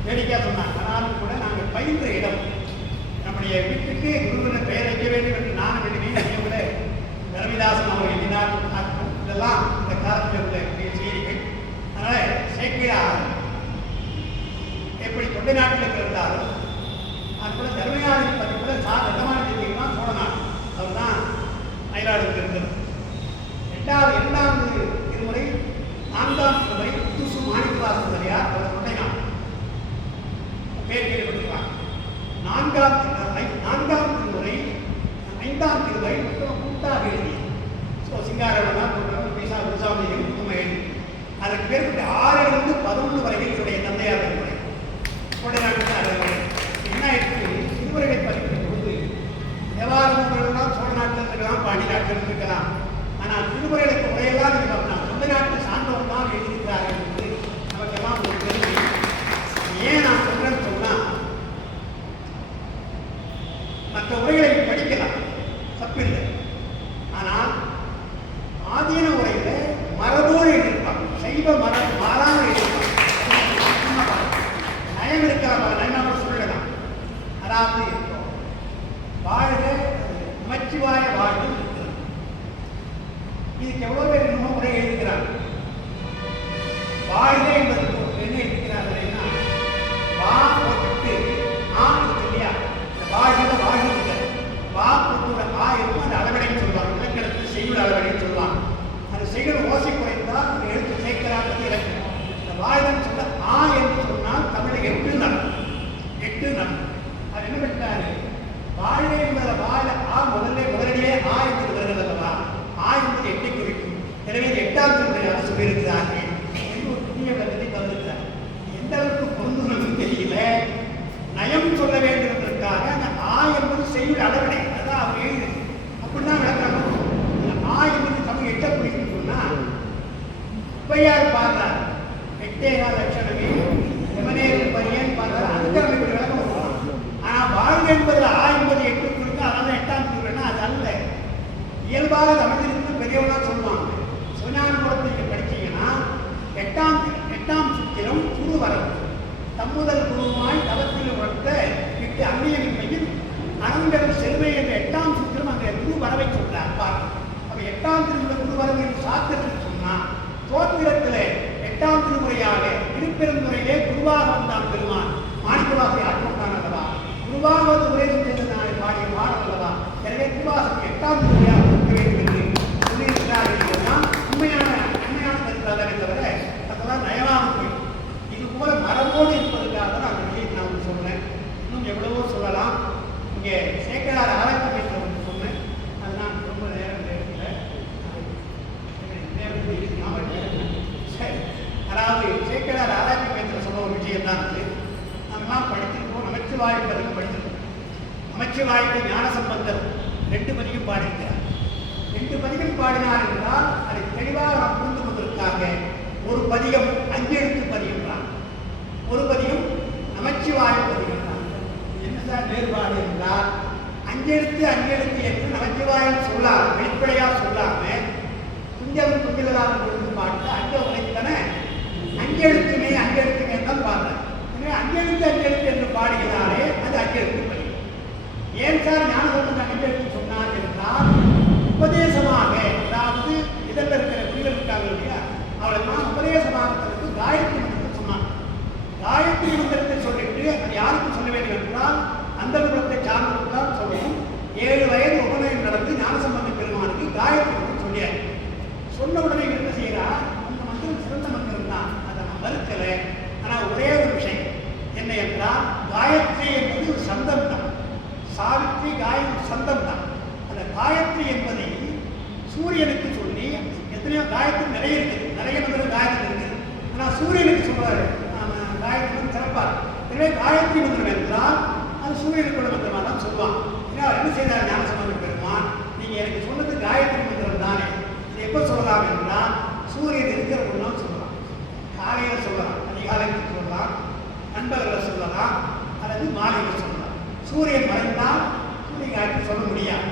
வேடிக்கையாக சொன்னாங்க. ஆனாலும் கூட நாங்கள் பயின்ற இடம் நம்முடைய வீட்டுக்கு குருவின பெயர் வைக்க வேண்டும் என்று நான் விடுவீங்க. ரவிதாசன் அவர் எழுதினார். இதெல்லாம் இந்த காலத்தில் உள்ள செய்திகள். அதனால் சேக்கிழார் எப்படி தொண்டை நாட்டில் இருந்தாலும் அதுபோல தர்மயாதி பதிப்புல தர்மமான செய்திகள்னா சோழ நாடு அவர் தான் மயிலாடுதுறை இருந்தது. இரண்டாவது திருமுறை 4ஆம் திருமுறை புதுசு மாணிக்கவாசன் சரியார் அவர் தொண்டை நாடு பேர் கேள்விப்பட்டிருக்கிறார். 4ஆம் திருமுறை 5ஆம் திருமுறை கூட்டாக எழுதி சிங்காரவெல்லாம் பீசா குருசாமியும் நம்ம எழுதி அதற்கு பேர் 6 to 11 வரையில் இவருடைய தந்தையார் திருமுறை தொண்டை நாட்டுக்கு என்ன ஆயிடுச்சு? திருமுறைகளை பதிப்பிக்கும் பொழுது தேவாரங்கள்லாம் சோழ நாட்டில் இருக்கலாம், பாண்டி நாட்டில் இருக்கலாம். ஆனால் திருமுறைகளுக்கு முறையெல்லாம் நீங்கள் தொண்டை நாட்டு சார்ந்தவர் தான் எழுதியிருக்கிறார்கள் என்று நமக்கெல்லாம் ஒரு பெருமை. ஏன் நான் சொல்றேன்னு சொன்னா, மற்ற உரைகளை படிக்கலாம், தப்பில்லை. ஆனால் ஆதீன உரையில மரபோடு எழுதியிருப்பாங்க, சைவ மரபு மாறாமல் எழுதியிருப்பாங்க. நயம் இருக்கிற நயமாக சொல்லலாம். அதாவது வாழ்க நமச்சிவாய வாழ்வு இருக்கிறது. இதுக்கு எவ்வளவு பேர் இன்னமும் உரை எழுதுகிறாங்க. வாழ்க என்பது என்ன எழுதுகிறார்கள்னா, வா போட்டு இல்லையா, வாழ்கிற வாழ்கிற வா போட்டு ஆ இருக்கும். அந்த அளவடைன்னு சொல்லுவாங்க, இலக்கணத்தில் செய்யுள் அளவடைன்னு சொல்லுவாங்க. அந்த செய்யுள் ஓசை குறைந்தால் அந்த எழுத்து சேர்க்கிறாங்க இலக்கணம். இந்த வாழ்கன்னு சொல்ல ஆ என்று சொன்னால் தமிழை 8 நடக்கும். 8 நடக்கும். அது என்ன பண்ணிட்டாரு? வாழ்க என்பதை வாழ ஆ முதலிலே ஆ என்று வருகிறது அல்லவா? ஆ என்பது 8 குறிக்கும். எனவே 8ஆம் திருமுறையாக சொல்லியிருக்கிறார்கள் என்று ஒரு புதிய கருத்தை தந்திருக்கிறார். எந்த அளவுக்கு பொருந்தும் தெரியல. நயம் சொல்ல வேண்டும் என்பதற்காக அந்த ஆ என்பது செய்யுள் அளவடை, அதான் அவர் எழுது. அப்படிதான் விளக்கணும். ஆ என்பது தமிழ் 8 குறிக்கும் சொன்னா உப்பையார் பாடுறார் 8.4 லட்சணமே எவனேன் பையன் பாடுறார். அதுக்கு நம்ம இப்படி விளக்கம் வருவோம். ஆனால் வாழ்க என்பது ஆ என்பது 8 குறிக்கும். அதனால 8ஆம் திருமுறைன்னா அது அல்ல. இயல்பாக தமிழிலிருந்து பெரியவர்கள் சொல்லுவாங்க. சிவஞான போதத்தை நீங்கள் படிச்சீங்கன்னா எட்டாம் சூத்திரம் குரு வரவு தம்முதல் குருவாய் தவத்தில் உணர்த்த விட்டு அந்நியமின்மையில் அனந்தரம் செல்வை என்ற 8ஆம் சூத்திரம் அந்த குரு வரவை சொல்றார். அப்ப 8ஆம் திருமுறை குரு வரவு சாத்திரத்தில் சொன்னா தோத்திரத்தில் 8ஆம் திருமுறையாக திருப்பெருந்துறையிலே குருவாக வந்தான் பெருமான் மாணிக்கவாசை ஆட்கொண்டான் அல்லவா, குருவாக வந்து உரை சென்ற நாளை பாடிய பாடல் அல்லவா. எனவே குருவாசத்தை 8ஆம் திருமுறையாக இருக்க வேண்டும் என்று சொல்லியிருக்கிறார் என்பதுதான் உண்மையான கருத்தாதானே தவிர அதெல்லாம் நயமாக போய் இது போல மரபோடு இருப்பதற்காக தான் அந்த விஷயத்தை நான் சொன்னேன். இன்னும் எவ்வளவோ சொல்லலாம். இங்கே சேக்கடார் ஆராய்ச்சி மையத்தில் ஒன்று சொன்னேன். அது நான் ரொம்ப நேரம் தேவையில்லை. சரி, அதாவது சேக்கடார் ஆராய்ச்சி மையத்தில் சொன்ன ஒரு விஷயம் தான் அது. நாங்களாம் படிச்சிருக்கோம். நமச்சிவாய் பதிகம் படிச்சிருக்கோம். நமச்சிவாய்க்கு ஞானசம்பந்தர் 2 பதிகம் பாடியிருக்கிறார். 2 பதிகம் பாடினார் என்றால் அதை தெளிவாக நாம் புரிந்து கொள்வதற்காக ஒரு பதிகம் 5 எழுத்து பதிகம் தான், ஒரு பதிகம் நமச்சிவாய பதிகம் தான். என்ன சார் வேறுபாடு என்றால் 5 எழுத்து என்று நமச்சிவாயம் சொல்லாம வெளிப்படையாக சொல்லாம குஞ்சவன் குஞ்சவராக கொடுத்து பாட்டு அஞ்ச உரைத்தன 5 எழுத்துமே தான் பாடுறேன். எனவே 5 எழுத்து என்று பாடுகிறாரே அது 5 எழுத்து பதிகம். ஏன் சார் ஞானசம்பந்தர் 5 எழுத்து சொன்னார் என்றால் உபதேசமாக, அதாவது இதெல்லாம் இருக்கிற குடிகள் இருக்காங்க இல்லையா, அவளெல்லாம் உபதேசமாகத்திற்கு காயத்ரி மந்திரத்தை சொன்னாங்க. காயத்ரி மந்திரத்தை சொல்லிட்டு அது யாருக்கும் சொல்ல வேண்டும் என்றால் அந்த குலத்தை சார்ந்தவர்கள் தான் சொல்லணும். 7 வயது உபநயனம் நடந்து ஞானசம்பந்த பெருமானுக்கு காயத்ரி மந்திரம் சொல்லியாரு. சொன்ன உடனே என்ன செய்யறார், அந்த மந்திரம் சிறந்த மந்திரம் தான், அதை நான் மறுக்கலை. ஆனால் ஒரே ஒரு விஷயம் என்ன என்றால் காயத்ரி என்பது ஒரு சந்தம் தான். சாவித்ரி காயம் சந்தம் தான். அந்த காயத்ரி என்பதை சூரியனுக்கு சொல்லி, எத்தனையோ காயத்ரி நிறைய இருக்குது, நிறைய மந்திரம் காயத்ரி இருக்குது. ஆனால் சூரியனுக்கு சொல்றாரு காயத்ரி சிறப்பார். எனவே காயத்ரி மந்திரம் என்றால் அது சூரியனுக்கு மந்திரமாக தான் சொல்லுவான். ஏன்னா அவர் என்ன செய்தார் ஞானசம்பந்த பெருமான், நீங்க எனக்கு சொன்னது காயத்ரி மந்திரம் தானே, இது எப்போ சொல்லலாம் என்றால் சூரியன் இருக்கிற ஒன்றும் சொல்லலாம். காலையில் சொல்லலாம், அதிகாலையில் சொல்லலாம், நண்பர்களை சொல்லலாம், அல்லது மாலையில் சொல்லலாம். சூரியன் மறைந்தால் சூரிய காயத்ரி சொல்ல முடியாது.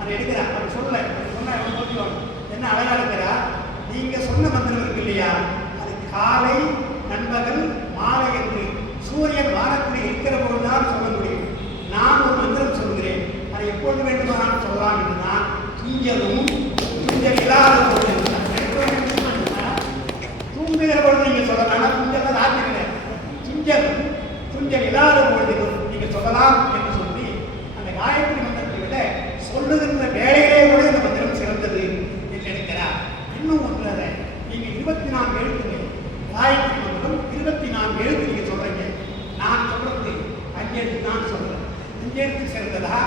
அதை எடுக்கிறார், அவர் சொல்லலை. அவர் சொன்னால் எவ்வளோ சொல்லுவாங்க, என்ன அழகாக இருக்கிறார். நீங்க சொன்ன மந்திரம் இருக்கு இல்லையா, அது காலை நண்பகல் மாலை என்று சூரியன் வாரத்தில் இருக்கிற போதுதான் சொல்ல முடியும். நான் ஒரு மந்திரம் சொல்கிறேன், அதை எப்பொழுது வேண்டுமானால் சொல்லலாம் என்று நான் துஞ்சலும் துஞ்சல் இல்லாத போது தூங்குகிற பொழுது நீங்க சொல்லலாம். துஞ்சல் ராஜ்யம் கிடையாது. துஞ்சலும் துஞ்சல் இல்லாத பொழுது நீங்க சொல்லலாம் என்று சொல்லி அந்த காயத்ரி மந்திரத்தை விட சொல்லுகின்ற வேலையிலே கூட இந்த மந்திரம் சிறந்தது என்று நினைக்கிறார். இன்னும் ஒன்று, நீங்க 24 எழுத்துங்க காயத்ரி மந்திரம் 24 எழுத்து நீங்க சொல்றீங்க. நான் சொல்றது 5 எழுத்து தான் சொல்றேன். 5 எழுத்து சிறந்ததா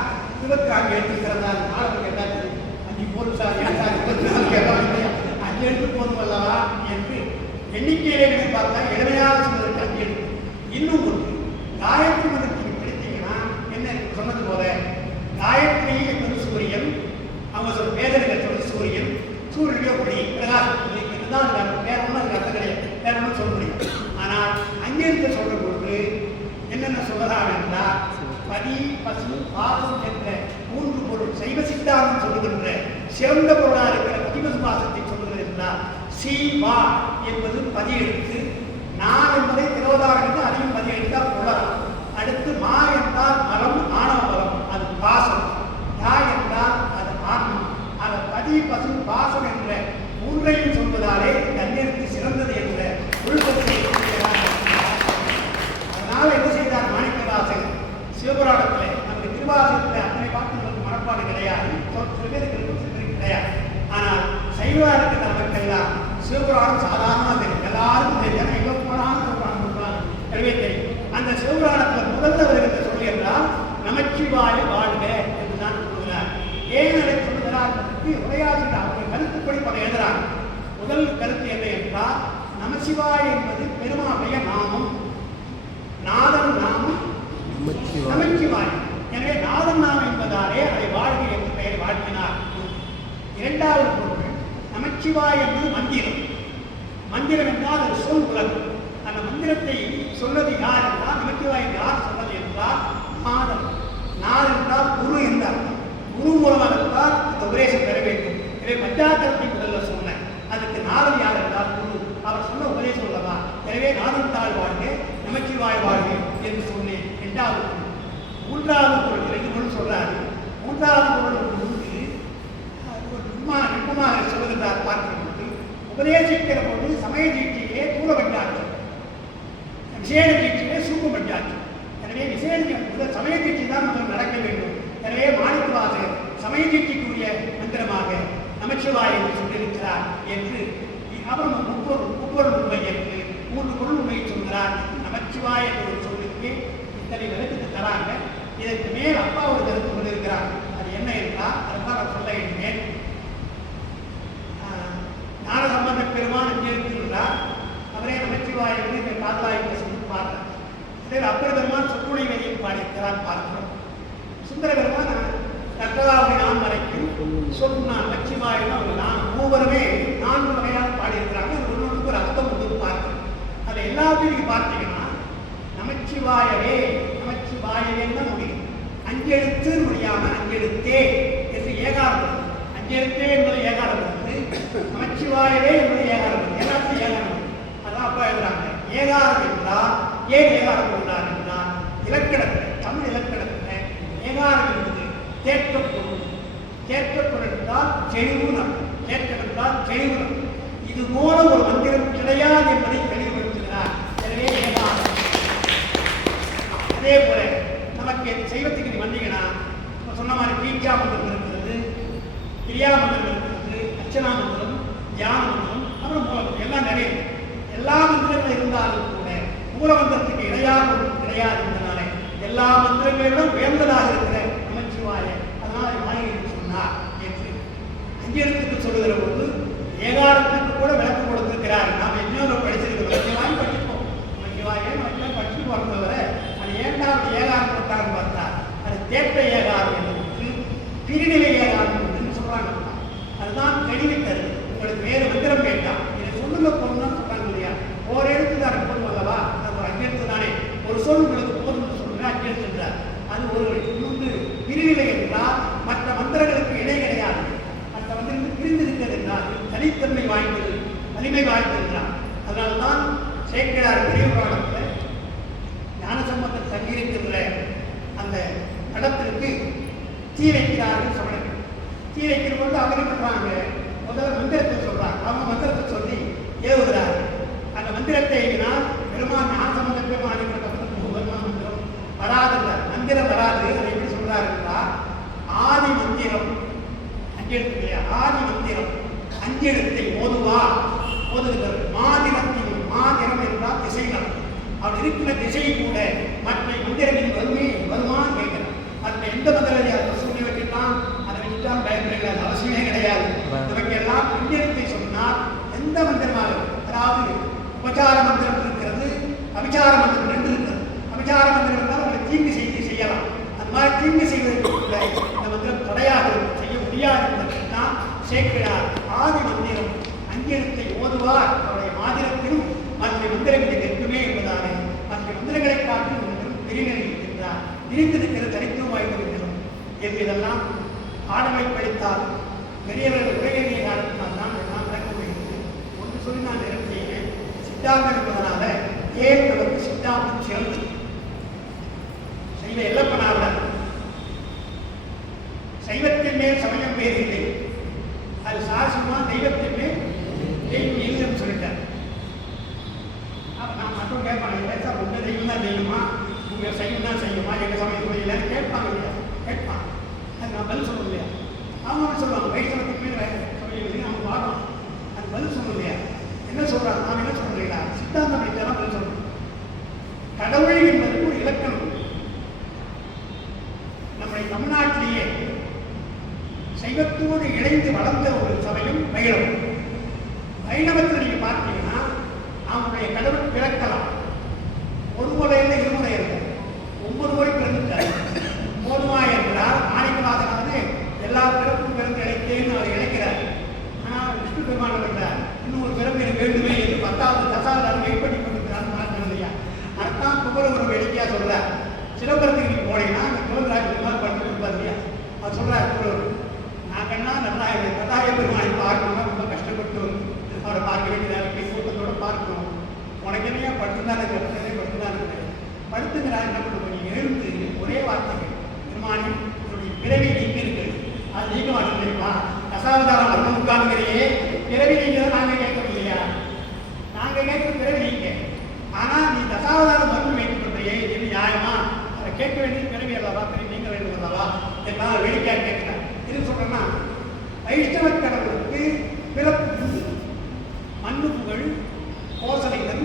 24 எழுத்து சிறந்தா? நாளைக்கு கேட்டாச்சு 5 போதும் சார், 24 கேட்டாங்க 5 எழுத்து போதும் அல்லவா என்று எண்ணிக்கையிலே பார்த்தா எளிமையாக சொல்வதற்கு 5 எழுத்து. இன்னும் ஒன்று, காயத்ரி மந்திரத்தை படித்தீங்கன்னா என்ன சொன்னது போல காயத்ரி என்பது சூரியன், அவங்க சொல்ற வேதனைகள் சொல்றது சூரியன், சூரியனுடைய ஒளி பிரகாசம் இதுதான் வேற ஒன்றும் அதுக்கு அர்த்தம் கிடையாது, வேற ஒன்றும் சொல்ல முடியும். ஆனால் 5 எழுத்து சொல்ற பொழுது என்னென்ன சொல்லலாம் என்றால் பதி பசு பாசம் என்ற 3 பொருள் சைவ சித்தாந்தம் சொல்லுகின்ற சிறந்த பொருளாக இருக்கிற பதிபசு பாசத்தை சொல்லுகிறது என்றால் சி வா என்பது 10 எழுத்து, நான் என்பதை 20 எழுத்து, அதையும் 10 எழுத்தாக கொள்ளலாம். அடுத்து மா என்றால் மலம், ஆணவ மலம், அது பாசம். யா என்றால் அது ஆன்மம். அந்த பதி பசு பாசம் என்ற 3ஐயும் சொல்வதாலே தண்ணீருக்கு சிறந்தது என்ற ஒழுக்கத்தை. அதனால் என்ன செய்தார் மாணிக்கவாசகர் சிவபுராணத்தில், நமக்கு திருவாசகத்தில் அத்தனை பாட்டுகளுக்கு மனப்பாடு கிடையாது, சில பேருக்கு கிடையாது. ஆனால் சைவா இருக்கிற நமக்கெல்லாம் சிவபுராணம் சாதாரணமாக தெரியும், எல்லாருக்கும் தெரியும். ஏன்னா இவ்வளவு போனாலும் சிவபுராணம் சொல்றாங்க, எனவே தெரியும். அந்த சிவபுராணத்தில் முதல்ல வருகின்ற சொல்லி என்றால் நமச்சிவாய வாழ்க என்றுதான் சொல்லுகிறார். ஏன் அதை சொல்லுகிறார் பற்றி உரையாசிரியர் அவருடைய கருத்துப்படி பல எழுதுகிறார். முதல் கருத்து என்ன என்றால் நமச்சிவாய என்பது பெருமானுடைய நாமம், நாதன் நாமம் நமச்சிவாய. எனவே நாதன் நாமம் என்பதாலே அதை வாழ்க என்று பெயரை வாழ்த்தினார். இரண்டாவது பொருள், நமச்சிவாய என்பது மந்திரம். மந்திரம் என்றால் அது சொல் உலகம். அந்த மந்திரத்தை சொன்னது யார் என்றால் நமச்சிவாய யார் சொன்னது என்றால் நாதன். நாதன் என்றால் குரு என்றார். குரு மூலமாக இருந்தால் இந்த உபதேசம் பெற வேண்டும். எனவே பஞ்சாத்திரத்தை முதல்ல உபதேசிக்கிற போது சமய தீட்சையிலே தூர பஞ்சாட்சி, விசேட தீட்சையிலே சூக்கு பஞ்சாட்சி. எனவே விசேட சமய தீட்சை தான் முதல் நடக்க வேண்டும். எனவே மாணிக்கவாசகர் சமய தீட்சைக்குரிய மந்திரமாக நமச்சிவாய என்று சொல்லியிருக்கிறார் என்று அவர் முப்பொருள் உண்மை என்று 3 பொருள் உண்மையை சொல்கிறார். நமச்சிவாய என்ற ஒரு சொல்லுக்கு இத்தனை விளக்கத்தை தராங்க. இதற்கு மேல் அப்பா ஒரு கருத்து கொண்டிருக்கிறார். அது என்ன என்றால் அதுதான் நான் சொல்ல எண்ணினேன். ஞானசம்பந்த பெருமான் இங்கே இருக்கின்றார். அவரே நமச்சிவாய என்று இந்த காதலாய்க்கு சொல்லி பார்த்தார். சரி, அப்பர் பெருமான் சொற்றுணை வரியில் பாடியிருக்கிறார் பார்க்கிறோம். சுந்தர பெருமான் கட்டதாவுடைய நான் வரைக்கும் சொன்னான் நமச்சிவாயம் அவர் நான் மூவருமே 4 வகையாக பாடியிருக்கிறாங்க. அது ஒன்று ஒரு அர்த்தம் வந்து பார்க்கணும். அதை எல்லாத்தையும் பார்த்தீங்கன்னா நமச்சிவாயவே நமச்சிவாயவேன்னு தான் முடியும். அஞ்செழுத்து முடியாம அஞ்செழுத்தே என்று ஏகாரம். அஞ்செழுத்தே என்பது ஏகாரம், நமச்சிவாயவே என்பது ஏகாரம். எல்லாத்தையும் ஏகாரம். அதான் அப்பா எழுதுறாங்க. ஏகாரம் என்றால் ஏன் ஏகாரம் கொண்டார் என்றால் இலக்கணத்தில், தமிழ் இலக்கணத்தில் ஏகாரம் என்பது தேற்றப்பொருள். தேற்றப்பொருள் என்றால் செழிவுணம். தேற்றம் என்றால் செழிவுணம். இது போல ஒரு மந்திரம் கிடையாது என்பதை தெளிவுபடுத்துகிறார். எனவே ஏகாரம். அதே போல நமக்கு சைவத்துக்கு நீ வந்தீங்கன்னா சொன்ன மாதிரி பீச்சா மந்திரம் இருக்கிறது, கிரியா மந்திரம் இருக்கிறது, அர்ச்சனா மந்திரம், தியான மந்திரம், அப்புறம் மூலமந்திரம் எல்லாம் நிறைய. எல்லா மந்திரங்களும் இருந்தாலும் கூட மூலமந்திரத்துக்கு இடையாக கிடையாது என்பதனால எல்லா மந்திரங்களிலும் உயர்ந்ததாக இருக்கிற நமச்சிவாய அதனால் வாங்கி சொன்னார் என்று அஞ்செழுத்துக்கு சொல்லுகிற போது ஏகாரத்துக்கு கூட விளக்கம் கொடுத்திருக்கிறார். நாம் இன்னொரு படிச்சிருக்கிறோம், வாங்கி படிப்போம். நமச்சிவாய படிச்சு வந்தவரை அது ஏண்டா அப்படி ஏகாரம் போட்டான்னு பார்த்தா அது தேட்ட ஏகாரம் என்பதற்கு பிரிநிலை ஏகாரம் என்று சொல்றாங்க. அதுதான் தெளிவை தருது. உங்களுக்கு வேறு மந்திரம் வேண்டாம், இதை சொல்லுங்க போகணும்னு சொல்றாங்க இல்லையா? ஒரு எழுத்து தானே போதும் அல்லவா? அது ஒரு அஞ்செழுத்து தானே, ஒரு சொல் உங்களுக்கு போதும் சொல்லுங்க அஞ்செழுத்து என்றார். அது ஒரு இன்னொன்று பிரிநிலை என்றால் மற்ற மந்திரங்களுக்கு இணை கிடையாது. மற்ற மந்திரங்களுக்கு பிரிந்திருக்கிறது என்றால் தனித்தன்மை வாய்ந்தது, வலிமை வாய்ந்தது என்றார். அதனால்தான் சேக்கிழார் பெரிய புராணத்தில் ஞானசம்பந்தர் தங்கியிருக்கின்ற அந்த இடத்திற்கு தீ வைக்கிறார்கள் சமணர்கள். தீ வைக்கிற போது அவங்க பண்றாங்க, முதல்ல மந்திரத்தை சொல்றாங்க. அவங்க மந்திரத்தை சொல்லி ஏவுகிறார். அந்த மந்திரத்தை எழுதினால் பெருமான் ஞானசம்பந்த பெருமான் பெருமான் மந்திரம் வராதுன்றார். மந்திரம் வராது. அதை எப்படி சொல்றாருன்னா ஆதி மந்திரம் அஞ்செழுத்து இல்லையா? ஆதி மந்திரம் அஞ்செழுத்தை ஓதுவார் ஓதுகிறார். மாதிரத்தின் மாதிரம் என்றால் திசைகள். அவர் இருக்கிற திசை கூட மற்ற மந்திரங்களின் வருமானம் கேட்கிறார். மற்ற எந்த மந்திரம் அதை சொல்லி வச்சுட்டான் அதை வச்சுட்டான் பயன்படுகிறது அவசியமே கிடையாது. நமக்கு எல்லாம் அஞ்செழுத்தை சொன்னால் எந்த மந்திரமாக, அதாவது உபச்சார மந்திரம் இருக்கிறது, அபிச்சார மந்திரம் 2 இருக்கிறது. அபிச்சார மந்திரம் இருந்தால் உங்களை தீங்கு செய்யலாம். அந்த மாதிரி தீங்கு செய்வதற்கு இந்த மந்திரம் தடையாக செய்ய முடியாது என்பதற்குதான் சேக்கிழார் ஆதி மந்திரம் அஞ்செழுத்தை ஓதுவார் அவருடைய மாதிரத்திலும் மற்ற மந்திரங்களை நிற்குமே என்பதாலே மற்ற மந்திரங்களை காட்டி மந்திரம் பெரியநிலை இருக்கின்றார். பிரிந்திருக்கிற தனித்துவம் வாய்ந்தது என்று இதெல்லாம் ஆடமை படித்தால் பெரியவர்கள் உரையறிய காலத்தினால் தான் எல்லாம் நடக்க முடிகிறது. ஒன்று சொல்லி நான் நிறைவு செய்கிறேன். சித்தாந்தம் என்பதனால ஏன் நமக்கு சித்தாந்தம் சிறந்தது. சைவ எல்லப்பனாவிடம் சைவத்தின் மேல் சமயம் பேர் இல்லை, அது சாரசமா தெய்வத்தின் மேல் தெய்வம் இல்லைன்னு சொல்லிட்டார். நான் மட்டும் கேட்பாங்க, உங்க தெய்வம் தான் தெய்வமா, உங்க சைவம் தான் செய்யுமா, எங்க சமயம் இல்லைன்னு கேட்பாங்க இல்லையா? கேட்பாங்க. அது நான் பதில் சொல்ல இல்லையா? அவங்க சொல்லுவாங்க வைஷ்ணவத்துக்கு மேல் சமயம் அவங்க வாடுவாங்க. அது பதில் சொல்ல இல்லையா? என்ன சொல்றாங்க? நாம் என்ன சொல்றீங்களா? சித்தாந்தம் படித்தாலும் பதில் சொல்றோம். கடவுள் என்பது ஒரு இலக்கணம். நம்முடைய தமிழ்நாட்டிலேயே சைவத்தோடு இணைந்து வளர்ந்த ஒரு சமயம் வைணவம். வைணவத்தில் நீங்க பார்த்தீங்கன்னா அவனுடைய கடவுள் பிறக்கலாம். ஒரு முறையில் இருமுறை இருக்கும், 9 முறை பிறந்துட்டார். போதுமா என்றால் மாணிக்கவாசனாவது எல்லா பிறப்பும் பிறந்து இழைத்தேன்னு அவர் இழைக்கிறார். ஆனால் விஷ்ணு பெருமான் இருக்கிறார், இன்னும் ஒரு பிறப்பு எனக்கு வேண்டுமே என்று 10வது தசாவதாரம் வெயிட் பண்ணி கொண்டிருக்கிறான்னு பார்க்கணும் இல்லையா? அதுதான் குமரகுரு எழுதியா சொல்றார். சிதம்பரத்துக்கு நீ போனீங்கன்னா அந்த கோவிந்தராஜ் பெருமாள் படித்து கொடுப்பார் இல்லையா? அவர் சொல்றார் குமரகுரு, நாங்கள்னா நல்லா கட்டாய பெருமாளை பார்க்கணும்னா ரொம்ப கஷ்டப்பட்டு அவரை பார்க்க வேண்டியதாக கூட்டத்தோட பார்க்கணும். உனக்கு என்னையா படுத்துதானே படுத்துங்கிறா என்ன பண்ணுவோம்? நீ எழுந்து ஒரே வார்த்தைகள் பெருமானி என்னுடைய பிறவி நீங்க இருக்கு, அது நீக்க மாட்டேன் தெரியுமா? தசாவதாரம் வரணும் உட்கார்ந்துக்கிறையே பிறவி நீங்க தான் நாங்கள் கேட்கணும். நான் கேட்க வேண்டியது பிறவி அல்லவா, பிறகு நீங்க வேண்டும் அல்லவா என்னால் வேடிக்கையாக கேட்கிறேன். எது சொல்றேன்னா, வைஷ்ணவ கடவுளுக்கு பிறப்பு உண்டு. மண்ணு புகழ் கோசலைகள்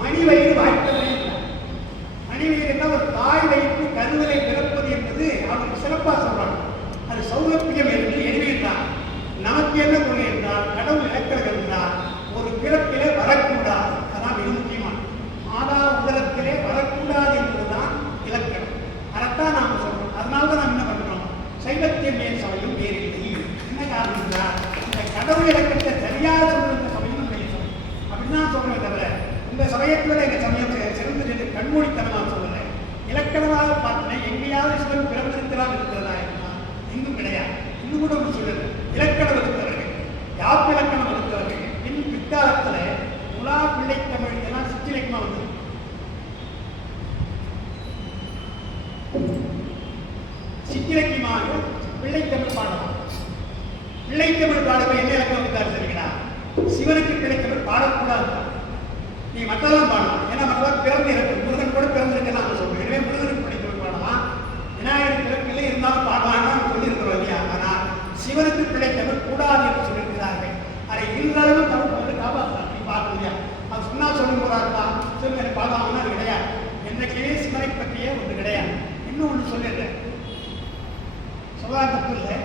மணிவயிறு வாய்ப்பதே இல்லை. மணிவயிறுனா ஒரு தாய் வயிற்று கருவறை பிறப்பது என்பது அவருக்கு சிறப்பாக சொல்றாங்க. அது சௌகப்பியம் என்று எழுதுகிறார். நமக்கு என்ன கொள்கை என்றால், கடவுள் இலக்கிறது என்றால் ஒரு பிறப்பிலே வரக்கூடாது. அதான் மிக முக்கியமான மாதா உலகத்திலே வரக்கூடாது என்பதுதான் இலக்கணம். அதைத்தான் நாம் சொல்றோம். அதனால தான் நாம் என்ன பண்றோம், சைவத்திய மேல் சமயம் வேறு இல்லை. என்ன காரணம் என்றால், இந்த கடவுள் இலக்கணத்தை சரியாக சொல்ற சமயம் நம்முடைய சமயம் அப்படிதான் சொல்றேன். தவிர இந்த சமயத்தில் எங்க சமயம் சிறந்தது கண்மூடித்தனமாக சொல்லலை. இலக்கணமாக பார்த்தேன். எங்கேயாவது சிவன் பிறந்திருக்கிறான் இருக்கிறதா என்றால் இன்னும் கிடையாது. இன்னும் கூட ஒன்று சொல்லுது, இலக்கணம் வகுத்தவர்கள், யாப்பிலக்கணம் வகுத்தவர்கள் இன்னும் பிற்காலத்தில் உலா பிள்ளை தமிழ் எல்லாம் சிற்றிலக்கணமா வந்து சிற்றிலக்கியமாக பிள்ளைத்தமிழ் பாடலாம். பிள்ளைத்தமிழ் பாடப்பை என்ன இலக்கணம் வகுத்தார் தெரியுங்களா? சிவனுக்கு பிள்ளைத்தமிழ் பாடக்கூடாது. நீ மற்றெல்லாம் பாடலாம். ஏன்னா மற்றெல்லாம் பிறந்து இருக்கு, முருகன் கூட பிறந்திருக்கலாம் சொல்றேன். எனவே முருகனுக்கு பிள்ளைத்தமிழ் பாடலாம். விநாயகர் பிறப்பிலே இருந்தாலும் பாடலாம்னு சொல்லியிருக்கிறோம் இல்லையா? ஆனால் சிவனுக்கு பிள்ளைத்தமிழ் கூடாது என்று சொல்லியிருக்கிறார்கள். அதை இன்றளவு தமிழ் வந்து காப்பாற்றலாம். நீ பார்க்க முடியாது. அது சொன்னா சொல்லும் போதா சிவனை பாடலாம்னா அது கிடையாது. என்றைக்கே சிவனை பற்றியே ஒன்று கிடையாது. இன்னும் ஒன்று சொல்லிடுறேன், சொல்ல தப்பு இல்லை.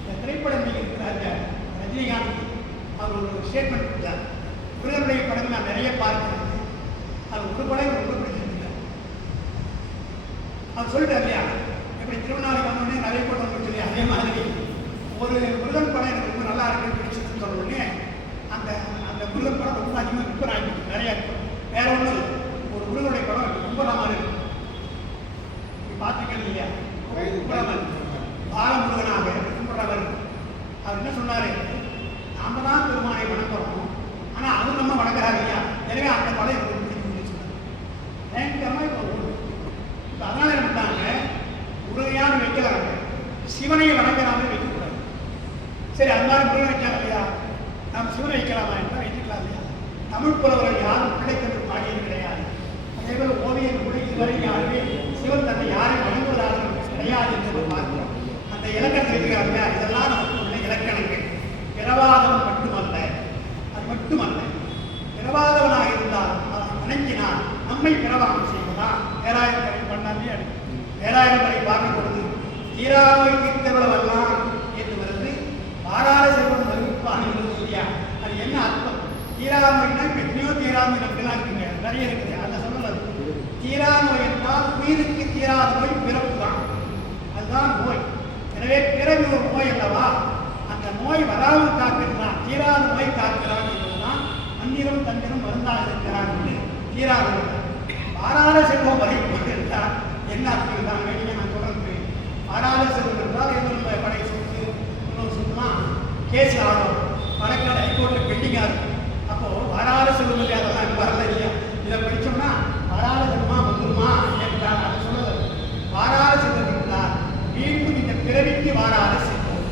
இந்த திரைப்படம் நீங்கள் இருக்கிறாங்க ரஜினிகாந்த், அவர் ஒரு ஸ்டேட்மெண்ட் கொடுத்தார். முருகனுடைய படங்கள் நான் நிறைய பார்க்கிறேன். அது ஒரு படம் ரொம்ப பிடிச்சிருக்கேன். அவர் சொல்லிட்டார் இல்லையா, எப்படி திருவண்ணாமலை வந்தோடனே நிறைய படம் சொல்லி அதே மாதிரி ஒரு முருகன் படம் எனக்கு ரொம்ப நல்லா இருக்குன்னு பிடிச்சதுன்னு சொன்ன உடனே அந்த அந்த முருகன் படம் ரொம்ப அதிகமாக விற்பனை ஆகிட்டு நிறையா இருக்கும். வேற ஒன்றும் இல்லை, ஒரு முருகனுடைய படம் ரொம்ப மாதிரி இருக்கும். பார்த்துக்கிறது இல்லையா? பாலமுருகனாக கும்பிட்றவர் அவர் என்ன சொன்னாரு, நாம தான் பெருமானை வணங்குறோம், ஆனால் அவர் நம்ம வணங்குறாரு இல்லையா? எனவே அந்த படம் எனக்கு பிடிக்கும்னு சொன்னார். பயங்கரமாக இப்போ ஓடும். இப்போ அதனால என்ன பண்ணாங்க, முருகையான வைக்கிறாங்க, சிவனையை வணங்குறாங்க வைக்கக்கூடாது. சரி, அதனால முருகன் வைக்கலாம் இல்லையா? நாம் சிவனை வைக்கலாமா என்றால் வைக்கலாம் இல்லையா? தமிழ் புலவர்கள் யாரும் பிள்ளைத்தமிழ் பாடியது கிடையாது. அதே போல ஓவியன் கூட இதுவரை யாருமே சிவன் தன்னை யாரையும் வணங்குவதாக கிடையாது என்று பார்க்கிறோம். அந்த இலக்கணம் இருக்கிறாங்க. இதெல்லாம் நமக்கு உள்ள இலக்கணங்கள். பிறவாதவன் மட்டுமல்ல, அது மட்டுமல்ல, பிறவாதவனாக இருந்தால் அவன் வணங்கினால் நம்மை பிறவாமல் செய்வதான் பேராயிரம் வரை பண்ணாலே அடி. பேராயிரம் வரை பார்க்கும் பொழுது தீராநோய் தீர்த்தவளவெல்லாம் என்று வருது. வாராத செல்வம் வகுப்பான் என்பது இல்லையா? அது என்ன அர்த்தம்? தீராநோய்னா எத்தனையோ தீராநோய் நமக்குலாம் இருக்குங்க, நிறைய இருக்குது. அந்த சொல்லல தீராநோய் என்றால் உயிருக்கு தீராத நோய் பிறப்பு தான், அதுதான் நோய். எனவே பிறகு ஒரு நோய் அல்லவா? அந்த நோய் வராமல் காக்கிறான், தீராத நோய் காக்கிறான் என்பதுதான் மந்திரம் தந்திரம் மருந்தாக இருக்கிறான் என்று தீராத நோய். வாராத செல்வம் வரைக்கும் என்றால் என்ன அர்த்தம் தான் வேண்டிய நான் தொடர்ந்து. வாராத செல்வம் என்றால் எவ்வளவு படை சொத்து இன்னொரு சொத்துலாம் கேஸ் ஆகும், வழக்காடு ஹைகோர்ட்டில் பெண்டிங்காக இருக்கும். அப்போ வாராத செல்வம் இல்லையா? அதெல்லாம் வரல இல்லையா? இதை படித்தோம்னா வாராத செல்வமா வந்துருமா என்றால் அதை சொல்லல. வாராத செல்வம் என்றால் மீண்டும் இந்த பிறவிக்கு வாராத செல்வம்.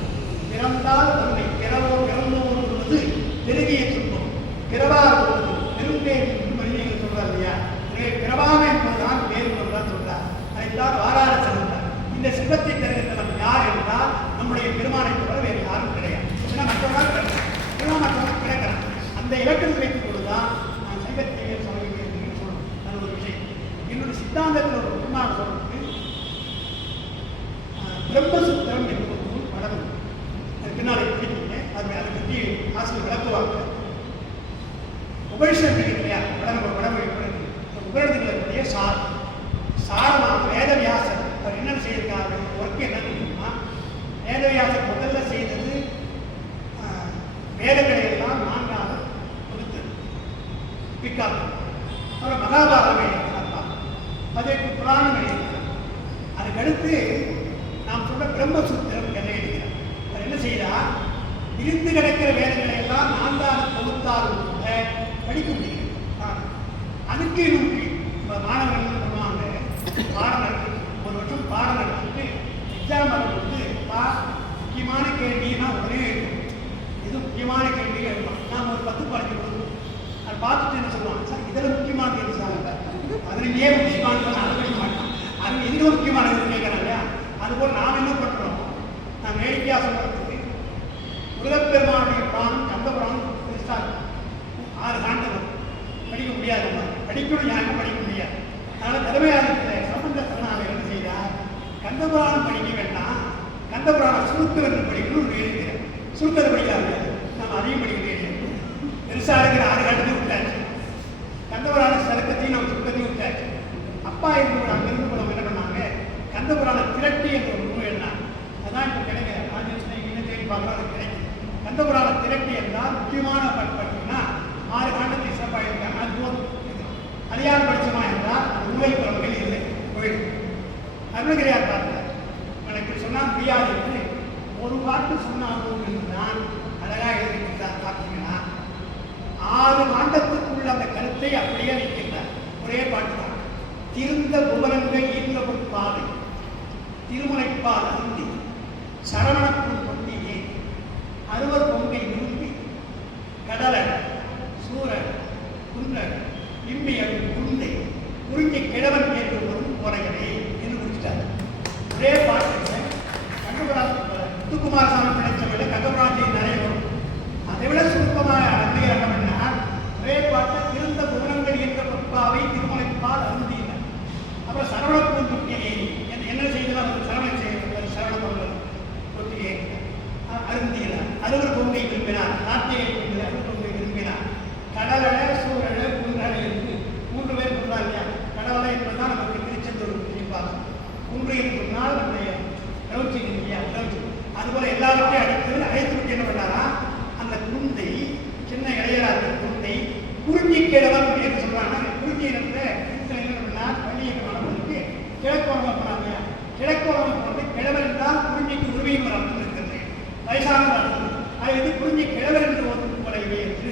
பிறந்தால் ஒன்றை பிறந்தோம் என்பது பெருகிய துன்பம், பிறவாத பெரும்பேர் நீங்கள் சொல்றார் இல்லையா? எனவே பிறவாமை என்பதுதான் வேறு ஒன்றுதான் சொல்றார். அதைத்தான் வாராத செல்வம். இந்த சிவத்தை தருகின்றவன் யார் என்றால் நம்முடைய பெருமானை தவிர வேறு யாரும் கிடையாது. ஏன்னா மற்றவர்கள் கிடையாது, மற்றவர்கள் கிடைக்கிறான். அந்த இலக்கணத்தை வைத்துக் கொண்டுதான் நான் சைவத்தை சொல்லுகிறேன் சொல்லணும். அது ஒரு விஷயம். என்னுடைய சித்தாந்தத்தில் ஒரு முன்னாள் சொல்றது பிரம்மசூத்திரம் என்பது ஒரு படம். அது பின்னாலே படிப்பீங்க. அதை பற்றி ஆசிரியர் விளக்குவாங்க. உபனிஷத்து இல்லையா? உடம்பு உபநிடதங்களுடைய சாரமாக வேதவியாசர் அவர் என்ன செய்திருக்காரு? ஒர்க் என்ன தெரியுமா? வேதவியாசர் முதல்ல செய்தது வேதங்களை எல்லாம் நான்காக கொடுத்தது பிக்காது. அப்புறம் மகாபாரதம் எழுதினார், அதற்கு புராணம் எழுதினார். அதுக்கடுத்து நாம் சொல்ற பிரம்மசூத்திரம் என்ன எழுதினார். அவர் என்ன செய்தார்? இருந்து கிடக்கிற வேதங்களை எல்லாம் நான்காக தொகுத்தாலும் கூட படிக்க முடியும். அதுக்கு மாணவர்கள் பண்ணுவாங்க, பாடம் நடத்தி ஒரு வருஷம் பாடம் நடத்திட்டு எக்ஸாம் வந்து முக்கியமான கேள்வினா உடனே எழுதும். இது முக்கியமான கேள்வி எழுதுவோம். நாம் ஒரு 10 பாடத்தை கொடுப்போம். அதை பார்த்துட்டு என்ன சொல்லுவாங்க, சார் இதில் முக்கியமான கேள்வி சார் 15 முக்கியமான அதை படிக்க மாட்டான். வித்தியாசம் இருக்குது. முருகப்பெருமானுடைய புராணம் கந்த புராணம் பெருசாக 6 காண்டங்கள் படிக்க முடியாது. படிக்கணும், யாருக்கும் படிக்க முடியாது. அதனால் தலைமையாளத்தில் சம்பந்த சரணாலயம் என்ன செய்தார், கந்த புராணம் படிக்க வேண்டாம், கந்த புராணம் சுருக்கம் என்று படிக்கணும்னு எழுதுகிறேன். சுருக்கத்தை படிக்காது, நம்ம அதையும் படிக்க வேண்டியது. பெருசாக இருக்கிற 6 காண்டத்தையும் விட்டாச்சு, கந்த புராண சருக்கத்தையும் நம்ம சுருக்கத்தையும் விட்டாச்சு. அப்பா இருந்து அங்கிருந்து நம்ம என்ன பண்ணாங்க, கந்த புராண திரட்டி என்ற ஒரு நூல் எழுதினாங்க. அதான் இப்போ கிடைக்கிற ஆஞ்சநேயன் இன்னும் தேடி பார்க்கலாம், அது கிடைக்கும். கந்த புராண திரட்டி என்றால் முக்கியமான பார்த்தீங்கன்னா 6 காண்டத்தை சிறப்பாக இருக்காங்க. அது போதும். அது யார் படிச்சமா என்றால் நூலை புறமையில் இல்லை, போயிடும். அருணகிரியார் பார்த்தார், எனக்கு சொன்னால் பிரியாது என்று ஒரு பாட்டு சொன்னாலும் நான் அழகாக எழுதியிருக்கிறார். பார்த்தீங்கன்னா 6 காண்டத்துக்குள்ள அந்த கருத்தை அப்படியே வைக்கின்றார். ஒரே பாட்டு தான். திருந்த புவனங்கள் ஈன்ற பாதை திருமுனைப்பால் அருந்தி சரவணக்குள் பொன்னியே அறுவர் பொங்கை விரும்பி கடலன் சூரன் குன்றன் இம்பியன் குந்தை குறிஞ்சி கிழவன் என்று வரும் போலைகளே என்று முடிச்சிட்டார். ஒரே பாட்டு முத்துக்குமாரசாமி கிடைச்சவரை கங்கபுராணத்தில் நிறைய வரும். அதை விட சுருக்கமாக என்னன்னா ஒரே பாட்டை திருந்த புவனங்கள் என்ற பொற்பாவை திருமுனைப்பால் அருந்தினார். அப்புறம் சரவணக்குள் தொட்டியை என்ன செய்தால் சரவணன் செய்ய சரவண தொட்டியை அருந்தினார். அறுவர் பொங்கை விரும்பினார். நாட்டியை அறுவர் பொங்கை விரும்பினார். கடலட சூழல குன்றலை என்று 3 பேர் சொன்னார் இல்லையா. கடலடை என்பதுதான் நமக்கு திருச்செந்தூர் பார்க்கும். குன்று என்று சொன்னால் நம்முடைய ரவுச்சி இல்லையா, ரவுச்சி. அதுபோல எல்லாருக்கும் அழைத்து விட்டு என்ன பண்ணாரா, அந்த குந்தை சின்ன இளையராக குந்தை குறிஞ்சி கிழவன் என்று சொல்றாங்க. குறிஞ்சி என்ற என்ன பண்ணார், பள்ளியை மனப்பதற்கு கிழக்கோளம் போனாங்க. கிழக்கோளம் போட்டு கிழவன் என்றால் குறிஞ்சிக்கு உரிமையும் ஒரு அர்த்தம் இருக்கிறது, வயசான அர்த்தம். அது வந்து குறிஞ்சி கிழவன் என்று ஒரு போலவே என்று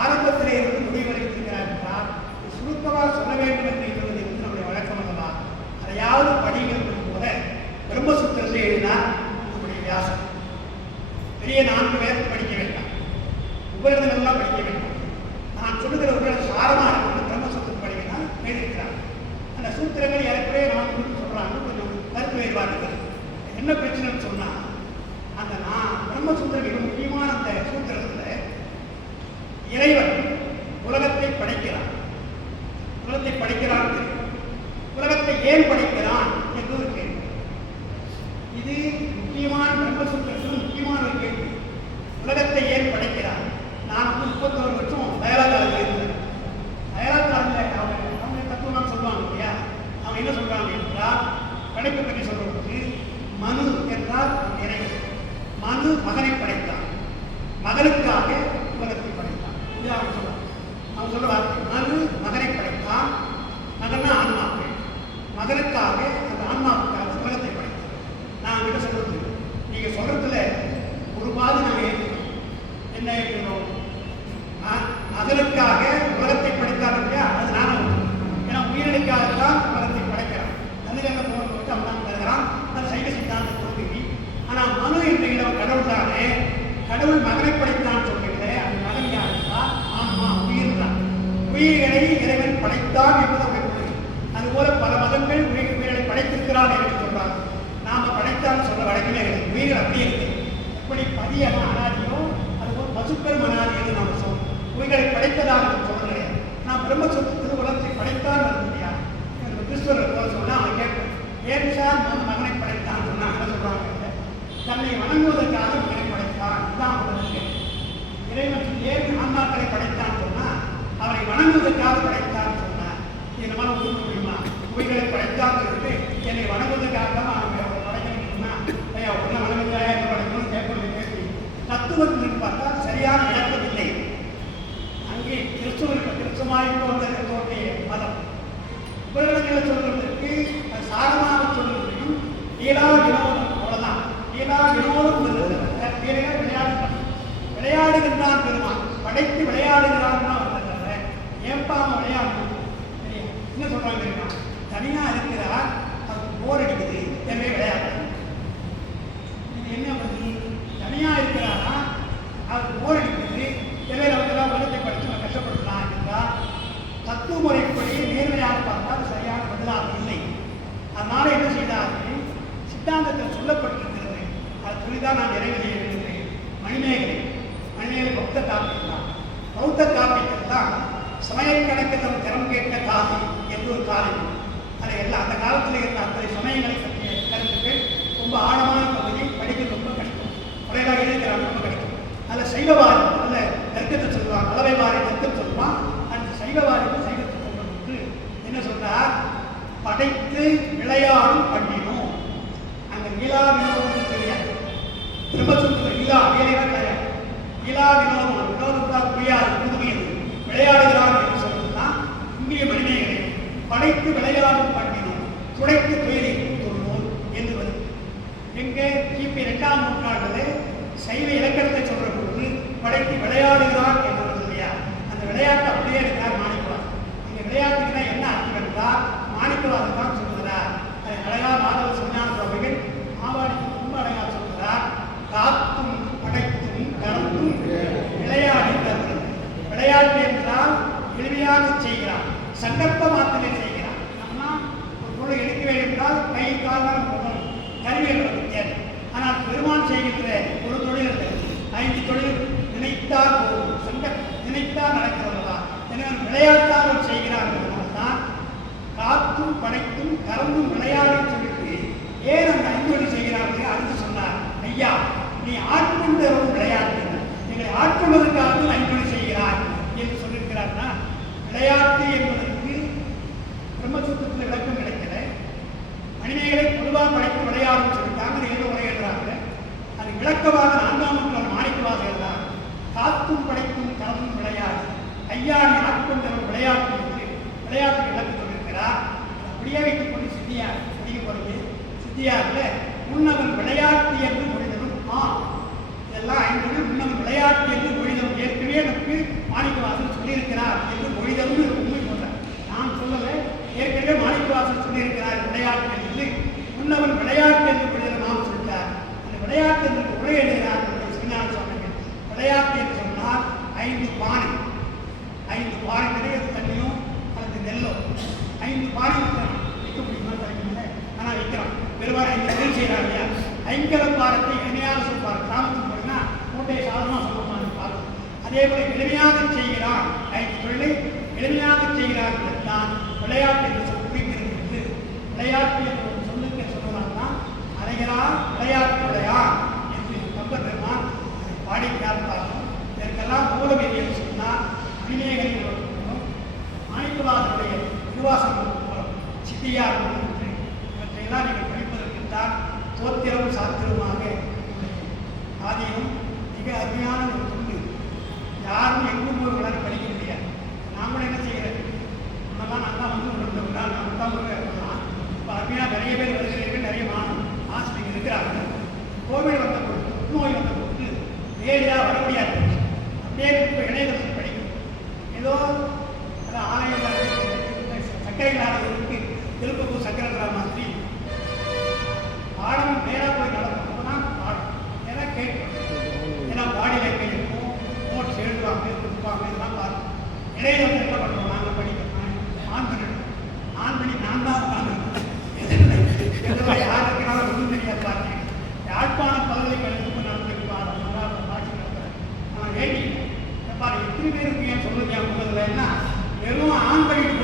ஆரம்பத்திலே இருந்து முடிவடைத்திருக்கிறார் என்றால் சுருக்கமாக சொல்ல வேண்டும் என்று இருப்பது வந்து நம்முடைய வழக்கம் அல்லவா. அதையாவது படிக்கிறது போல பிரம்மசூத்திரத்தை எழுதினார் நம்முடைய வியாசம். பெரிய 4 பேர் படிக்க வேண்டாம், உபரிதெல்லாம் படிக்க வேண்டாம். நான் சொல்லுகிற உபரிதம் சாரமாக இருக்கிறது பிரம்மசூத்திரம் படிக்கணும் எழுதியிருக்கிறார். அந்த சூத்திரங்கள் ஏற்கனவே 4 சொல்றாங்க, கொஞ்சம் கருத்து வேறுபாடுகள். என்ன பிரச்சனைன்னு சொன்னால் அந்த பிரம்மசூத்திரம் மிக முக்கியமான அந்த சூத்திரத்தில் இறைவன் உலகத்தை படைக்கிறான். உலகத்தை படைக்கிறான், உலகத்தை ஏன் படைக்கிறான் என்று ஒரு கேள்வி. இது முக்கியமான பிரம்மசூத்திரத்தில் முக்கியமான ஒரு கேள்வி. உலகத்தை ஏன் படைக்கிறான்? நான் 31 வருஷம் தயாராக இருந்தேன். தயாராக அவங்க தத்துவம் சொல்லுவாங்க இல்லையா. அவங்க என்ன சொல்றாங்க என்றால் படைப்பை பற்றி சொல்றதுக்கு மனு என்றால் இறைவன். மனு மகனை படைத்தான், மகனுக்காக உலகத்தை படைத்தான். இது அவங்க சொல்றாங்க. அவங்க சொல்ற வார்த்தை மனு மகனை படைத்தான். மகன்னா ஆன்மாக்கள், மகனுக்காக அந்த ஆன்மாவுக்காக உலகத்தை படைத்தான். நான் கிட்ட சொல்றது, நீங்க சொல்றதுல ஒரு பாதி நாங்கள் ஏற்றுக்கிறோம். என்ன ஏற்றுக்கிறோம்? மகனுக்காக உலகத்தை படைத்தார் இல்லையா, அது நானும். ஏன்னா உயிரினுக்காகத்தான் உலகத்தை படைக்கிறான். தன்னிலங்க போட்டு அவன் தருகிறான், அது சைவ சித்தாந்த கொள்கை. ஆனால் மனு என்ற இடம் கடவுள் தானே, கடவுள் மகனை படைத்தான் சொல்கிறதே, அது மகன் யாருந்தான்? ஆன்மா, உயிர் தான். உயிர்களை இறைவன் படைத்தான் என்பது கொள்கை. அதுபோல பல மதங்கள் உயிர்களை படைத்திருக்கிறான் என்று சொல்றாங்க. நாம படைத்தான்னு சொல்ல வழக்கமே கிடையாது. உயிர்கள் அப்படியே இருக்கு. எப்படி பதியன அனாதியோ அதுபோல் பசுக்கள் அனாதியோ நாம் சொல்றோம். உயிர்களை படைத்ததாக சொல்ல கிடையாது. நான் பிரம்மசூத்திரத்தில் உலகத்தை படைத்தான் இல்லையா. கிறிஸ்துவர்கள் போல சொன்னா அவன் கேட்பேன், ஏன் சார் மகனை படைத்தான் சொன்னா என்ன சொல்றாங்க, தன்னை வணங்குவதற்காக மகனை படைத்தான். இதுதான் அவனுக்கு இறைவன். ஏன் ஆன்மாக்களை படைத்தான் சொன்னா அவரை வணங்குவதற்காக படைத்தான் சொன்னார். இந்த மாதிரி ஒதுக்க முடியுமா? உயிர்களை படைத்தான் சொல்லிட்டு என்னை வணங்குவதற்காக தான் அவரை படைக்கணும்னு சொன்னா ஐயா உன்ன வணங்குவதாக என்ன படைக்கணும்னு கேட்பது தத்துவத்தில் பார்த்தா சரியான விளக்கம் இல்லை. அங்கே கிறிஸ்துவமாய்க்கு வந்த தோற்றிய மதம் உபரிடங்களை சொல்வதற்கு சாரமாக சொல்வதையும் லீலா வினோதம் அவ்வளவுதான். லீலா வினோதம் விளையாடுகின்றான் பெருமான், படைத்து விளையாடுகிறான் வந்தத ஏப்பாம விளையாடணும். என்ன சொல்றாங்க தெரியுமா? தனியா இருக்கிறார், அவருக்கு போர் அடிக்குது, எனவே விளையாடுறாங்க. இது என்ன பண்ணி தனியா இருக்கிறாரா, அவருக்கு போர் அடிக்குது, எனவே அவர்களெல்லாம் உலகத்தை படித்து நம்ம கஷ்டப்படுத்தலாம் என்றால் தத்துவ முறைப்படி நேர்மையாக பார்த்தால் சரியான பதிலாக இல்லை. அதனால என்ன செய்தார்கள், சித்தாந்தத்தில் சொல்லப்பட்டிருக்கிறது, அது சொல்லிதான் நான் நிறைவு செய்ய விரும்புகிறேன். மணிமேகலை பௌத்த காப்பியம் தான். பௌத்த காப்பியத்தில் தான் சமயக்கணக்கு தம் திறம் கேட்ட காசி என்று ஒரு காலம். அதை எல்லாம் அந்த காலத்தில் இருந்த அத்தனை சமயங்களை பற்றிய கருத்துக்கள் ரொம்ப ஆழமான பகுதி, படிக்க ரொம்ப கஷ்டம். முறையாக எழுதுகிறாங்க, ரொம்ப கஷ்டம். அதில் சைவவாரி அதில் தர்க்கத்தை சொல்லுவான், அளவைவாரி தர்க்கம் சொல்லுவான். அந்த சைவவாரிக்கு சைவத்தை சொல்வது என்ன சொல்றார்? படைத்து விளையாடும் பண்ணினோம். அந்த லீலா வினோதம் தெரியாது, பிரம்மசூத்திர லீலா வேலையா கிடையாது. லீலா வினோதம் வினோதத்தால் புரியாது, புதுமையது விளையாடுகிறான் என்று சொல்வதுதான் இந்திய மணிமேகலை. படைத்து விளையாடும் பண்ணினோம், துடைத்து துயரை கூட்டுள்ளோம் என்று வருது. எங்கே கிபி 2ஆம் நூற்றாண்டில் சைவ இலக்கணத்தை சொல்ற பொழுது படைத்து விளையாடுகிறான் என்று வருது இல்லையா? அந்த விளையாட்டு அப்படியே இருக்கிறார் மாணிக்கவாசன். இந்த விளையாட்டுக்கு தான் என்ன அர்த்தம் என்றால் மாணிக்கவாசன் தான் சொல்லுகிறார். அதை அழகா மாதவ சிவஞான சுவாமிகள் மாவாடிக்கு ரொம்ப அழகா சொல்லுகிறார். காத்தும் படைத்தும் கலந்தும் விளையாடி தருகிறது. விளையாட்டு என்றால் எளிமையாக செய்கிறான், சந்தர்ப்ப மாத்திரை செய்கிறான். நம்ம ஒரு பொருளை எடுக்க வேண்டும் என்றால் கை காலம் கருவிகள் தேவை. ஆனால் பெருமான் செய்கின்ற ஒரு தொழில் இல்லை, 5 தொழில் நினைத்தால் போகும், நினைத்தால் நடக்கிறதா. எனவே விளையாட்டால் செய்கிறார் என்பதனால்தான் காத்தும் படைத்தும் கலந்தும் விளையாடி சொல்லிட்டு ஏன் அந்த 5 தொழில் செய்கிறார்கள் அடுத்து சொன்னார். ஐயா, நீ ஆட்கொண்டரும் விளையாட்டு, எங்களை ஆட்கொள்வதற்காக 5 தொழில் செய்கிறார் என்று சொல்லியிருக்கிறார்னா, விளையாட்டு என்பதற்கு பிரம்மசூத்திரத்தில் விளக்கம் கிடைக்கல. மணிமேகலை பொதுவாக படைத்து விளையாடும் சொல்லிட்டாங்க, ஏதோ உரை எழுதுறாங்க. அது விளக்கமாக 4ஆம் நூற்றாண்டு மாணிக்கவாக எழுதார். காத்தும் படைத்தும் கலந்தும் விளையாடு, ஐயா நீ ஆட்கொண்டரும் விளையாட்டு என்று விளையாட்டு விளக்கம் சொல்லியிருக்கிறார். அப்படியே வைத்துக் கொண்டு சித்தியார் முடிக்க போறது. சித்தியாரில் முன்னவன் விளையாட்டு என்று மொழிதலும் இதெல்லாம் 5 முன்னவன் விளையாட்டு என்று மொழிதலும் ஏற்கனவே நமக்கு மாணிக்கவாசன் சொல்லியிருக்கிறார் என்று மொழிதலும் உண்மை சொல்றார். நான் சொல்லலை, ஏற்கனவே மாணிக்கவாசன் சொல்லியிருக்கிறார் விளையாட்டு என்று. முன்னவன் விளையாட்டு என்று மொழிதல் நாம் சொல்கிறார். அந்த விளையாட்டு என்று உரை எழுதுகிறார் சிவஞான சுவாமிகள். விளையாட்டு என்று சொன்னால் 5 பானை, 5 பானை நிறைய தண்ணியும் அல்லது நெல்லோ 5 பானை வைக்கிறான். வைக்க முடியுமா? தரீங்க, ஆனால் வைக்கிறான். பெருவாறு 5 தொழில் செய்கிறார் இல்லையா? 5 பாரத்தை எளிமையாக சொல்வார். கிராமத்துக்கு போனா மூட்டையை சாதமாக சொல்லுவாங்க பார்க்கணும். அதே போல எளிமையாக செய்கிறான், 5 தொழிலை எளிமையாக செய்கிறார் என்றால் விளையாட்டு என்று குறிப்பிடுகிறது. விளையாட்டு என்று ஒரு சொல்லுக்கு சொல்லுவாங்கன்னா அலைகிறார் விளையாட்டு விளையார் என்று கம்ப பெருமான் அதை பாடிக்கிறார் பார்க்கணும். இதற்கெல்லாம் மூலம் என்று சொன்னால் மணிமேகலை மாணிக்கவாசனுடைய திருவாசகம் மூலம் சித்தியார் என்று இவற்றையெல்லாம் நீங்கள் படிப்பதற்குத்தான் தோத்திரம் சாத்திரமாக ஆதியும் மிக அருமையான ஒரு தொண்டு. யாரும் எங்கும் ஒரு விளையாட்டு படிக்க முடியாது. நாமளும் என்ன செய்கிறது, நம்மெல்லாம் நல்லா வந்து ஒரு நாள் நம்ம தான் இருக்கலாம். இப்போ அருமையாக நிறைய பேர் வருகிறீர்கள், நிறைய ஆசிரியர்கள் இருக்கிறார்கள். கோவிட் வந்த பொழுது, புற்றுநோய் வந்த பொழுது நேரடியாக வர முடியாது. அப்படியே இப்போ இணையதளத்தில் படிக்கும். ஏதோ ஆலயம் சக்கரைகளாக இருக்கு, திருப்பூர் சக்கரங்கிற மாதிரி பாடம் நேராக போய் நடக்கும் தான் பாடம் நேராக கேட்கும். ஏன்னா பாடியில் கேட்கும், நோட்ஸ் எழுதுவாங்க, கொடுப்பாங்க, இதெல்லாம் பார்க்கணும். இடையில என்ன பண்ணுவோம், நாங்கள் படிக்கிறோம், ஆண் பண்ணி நான் தான் யார் இருக்கிறாலும் ஒன்றும் தெரியாது. பார்த்தேன் யாழ்ப்பாண பல்கலைக்கழகத்துக்கு நடந்திருப்பார் பாட்சி நடத்துகிறேன். நான் வேண்டி பாரு எத்தனை பேருக்கு ஏன் சொல்லுங்க முதல்ல என்ன வெறும் ஆண் பண்ணிட்டு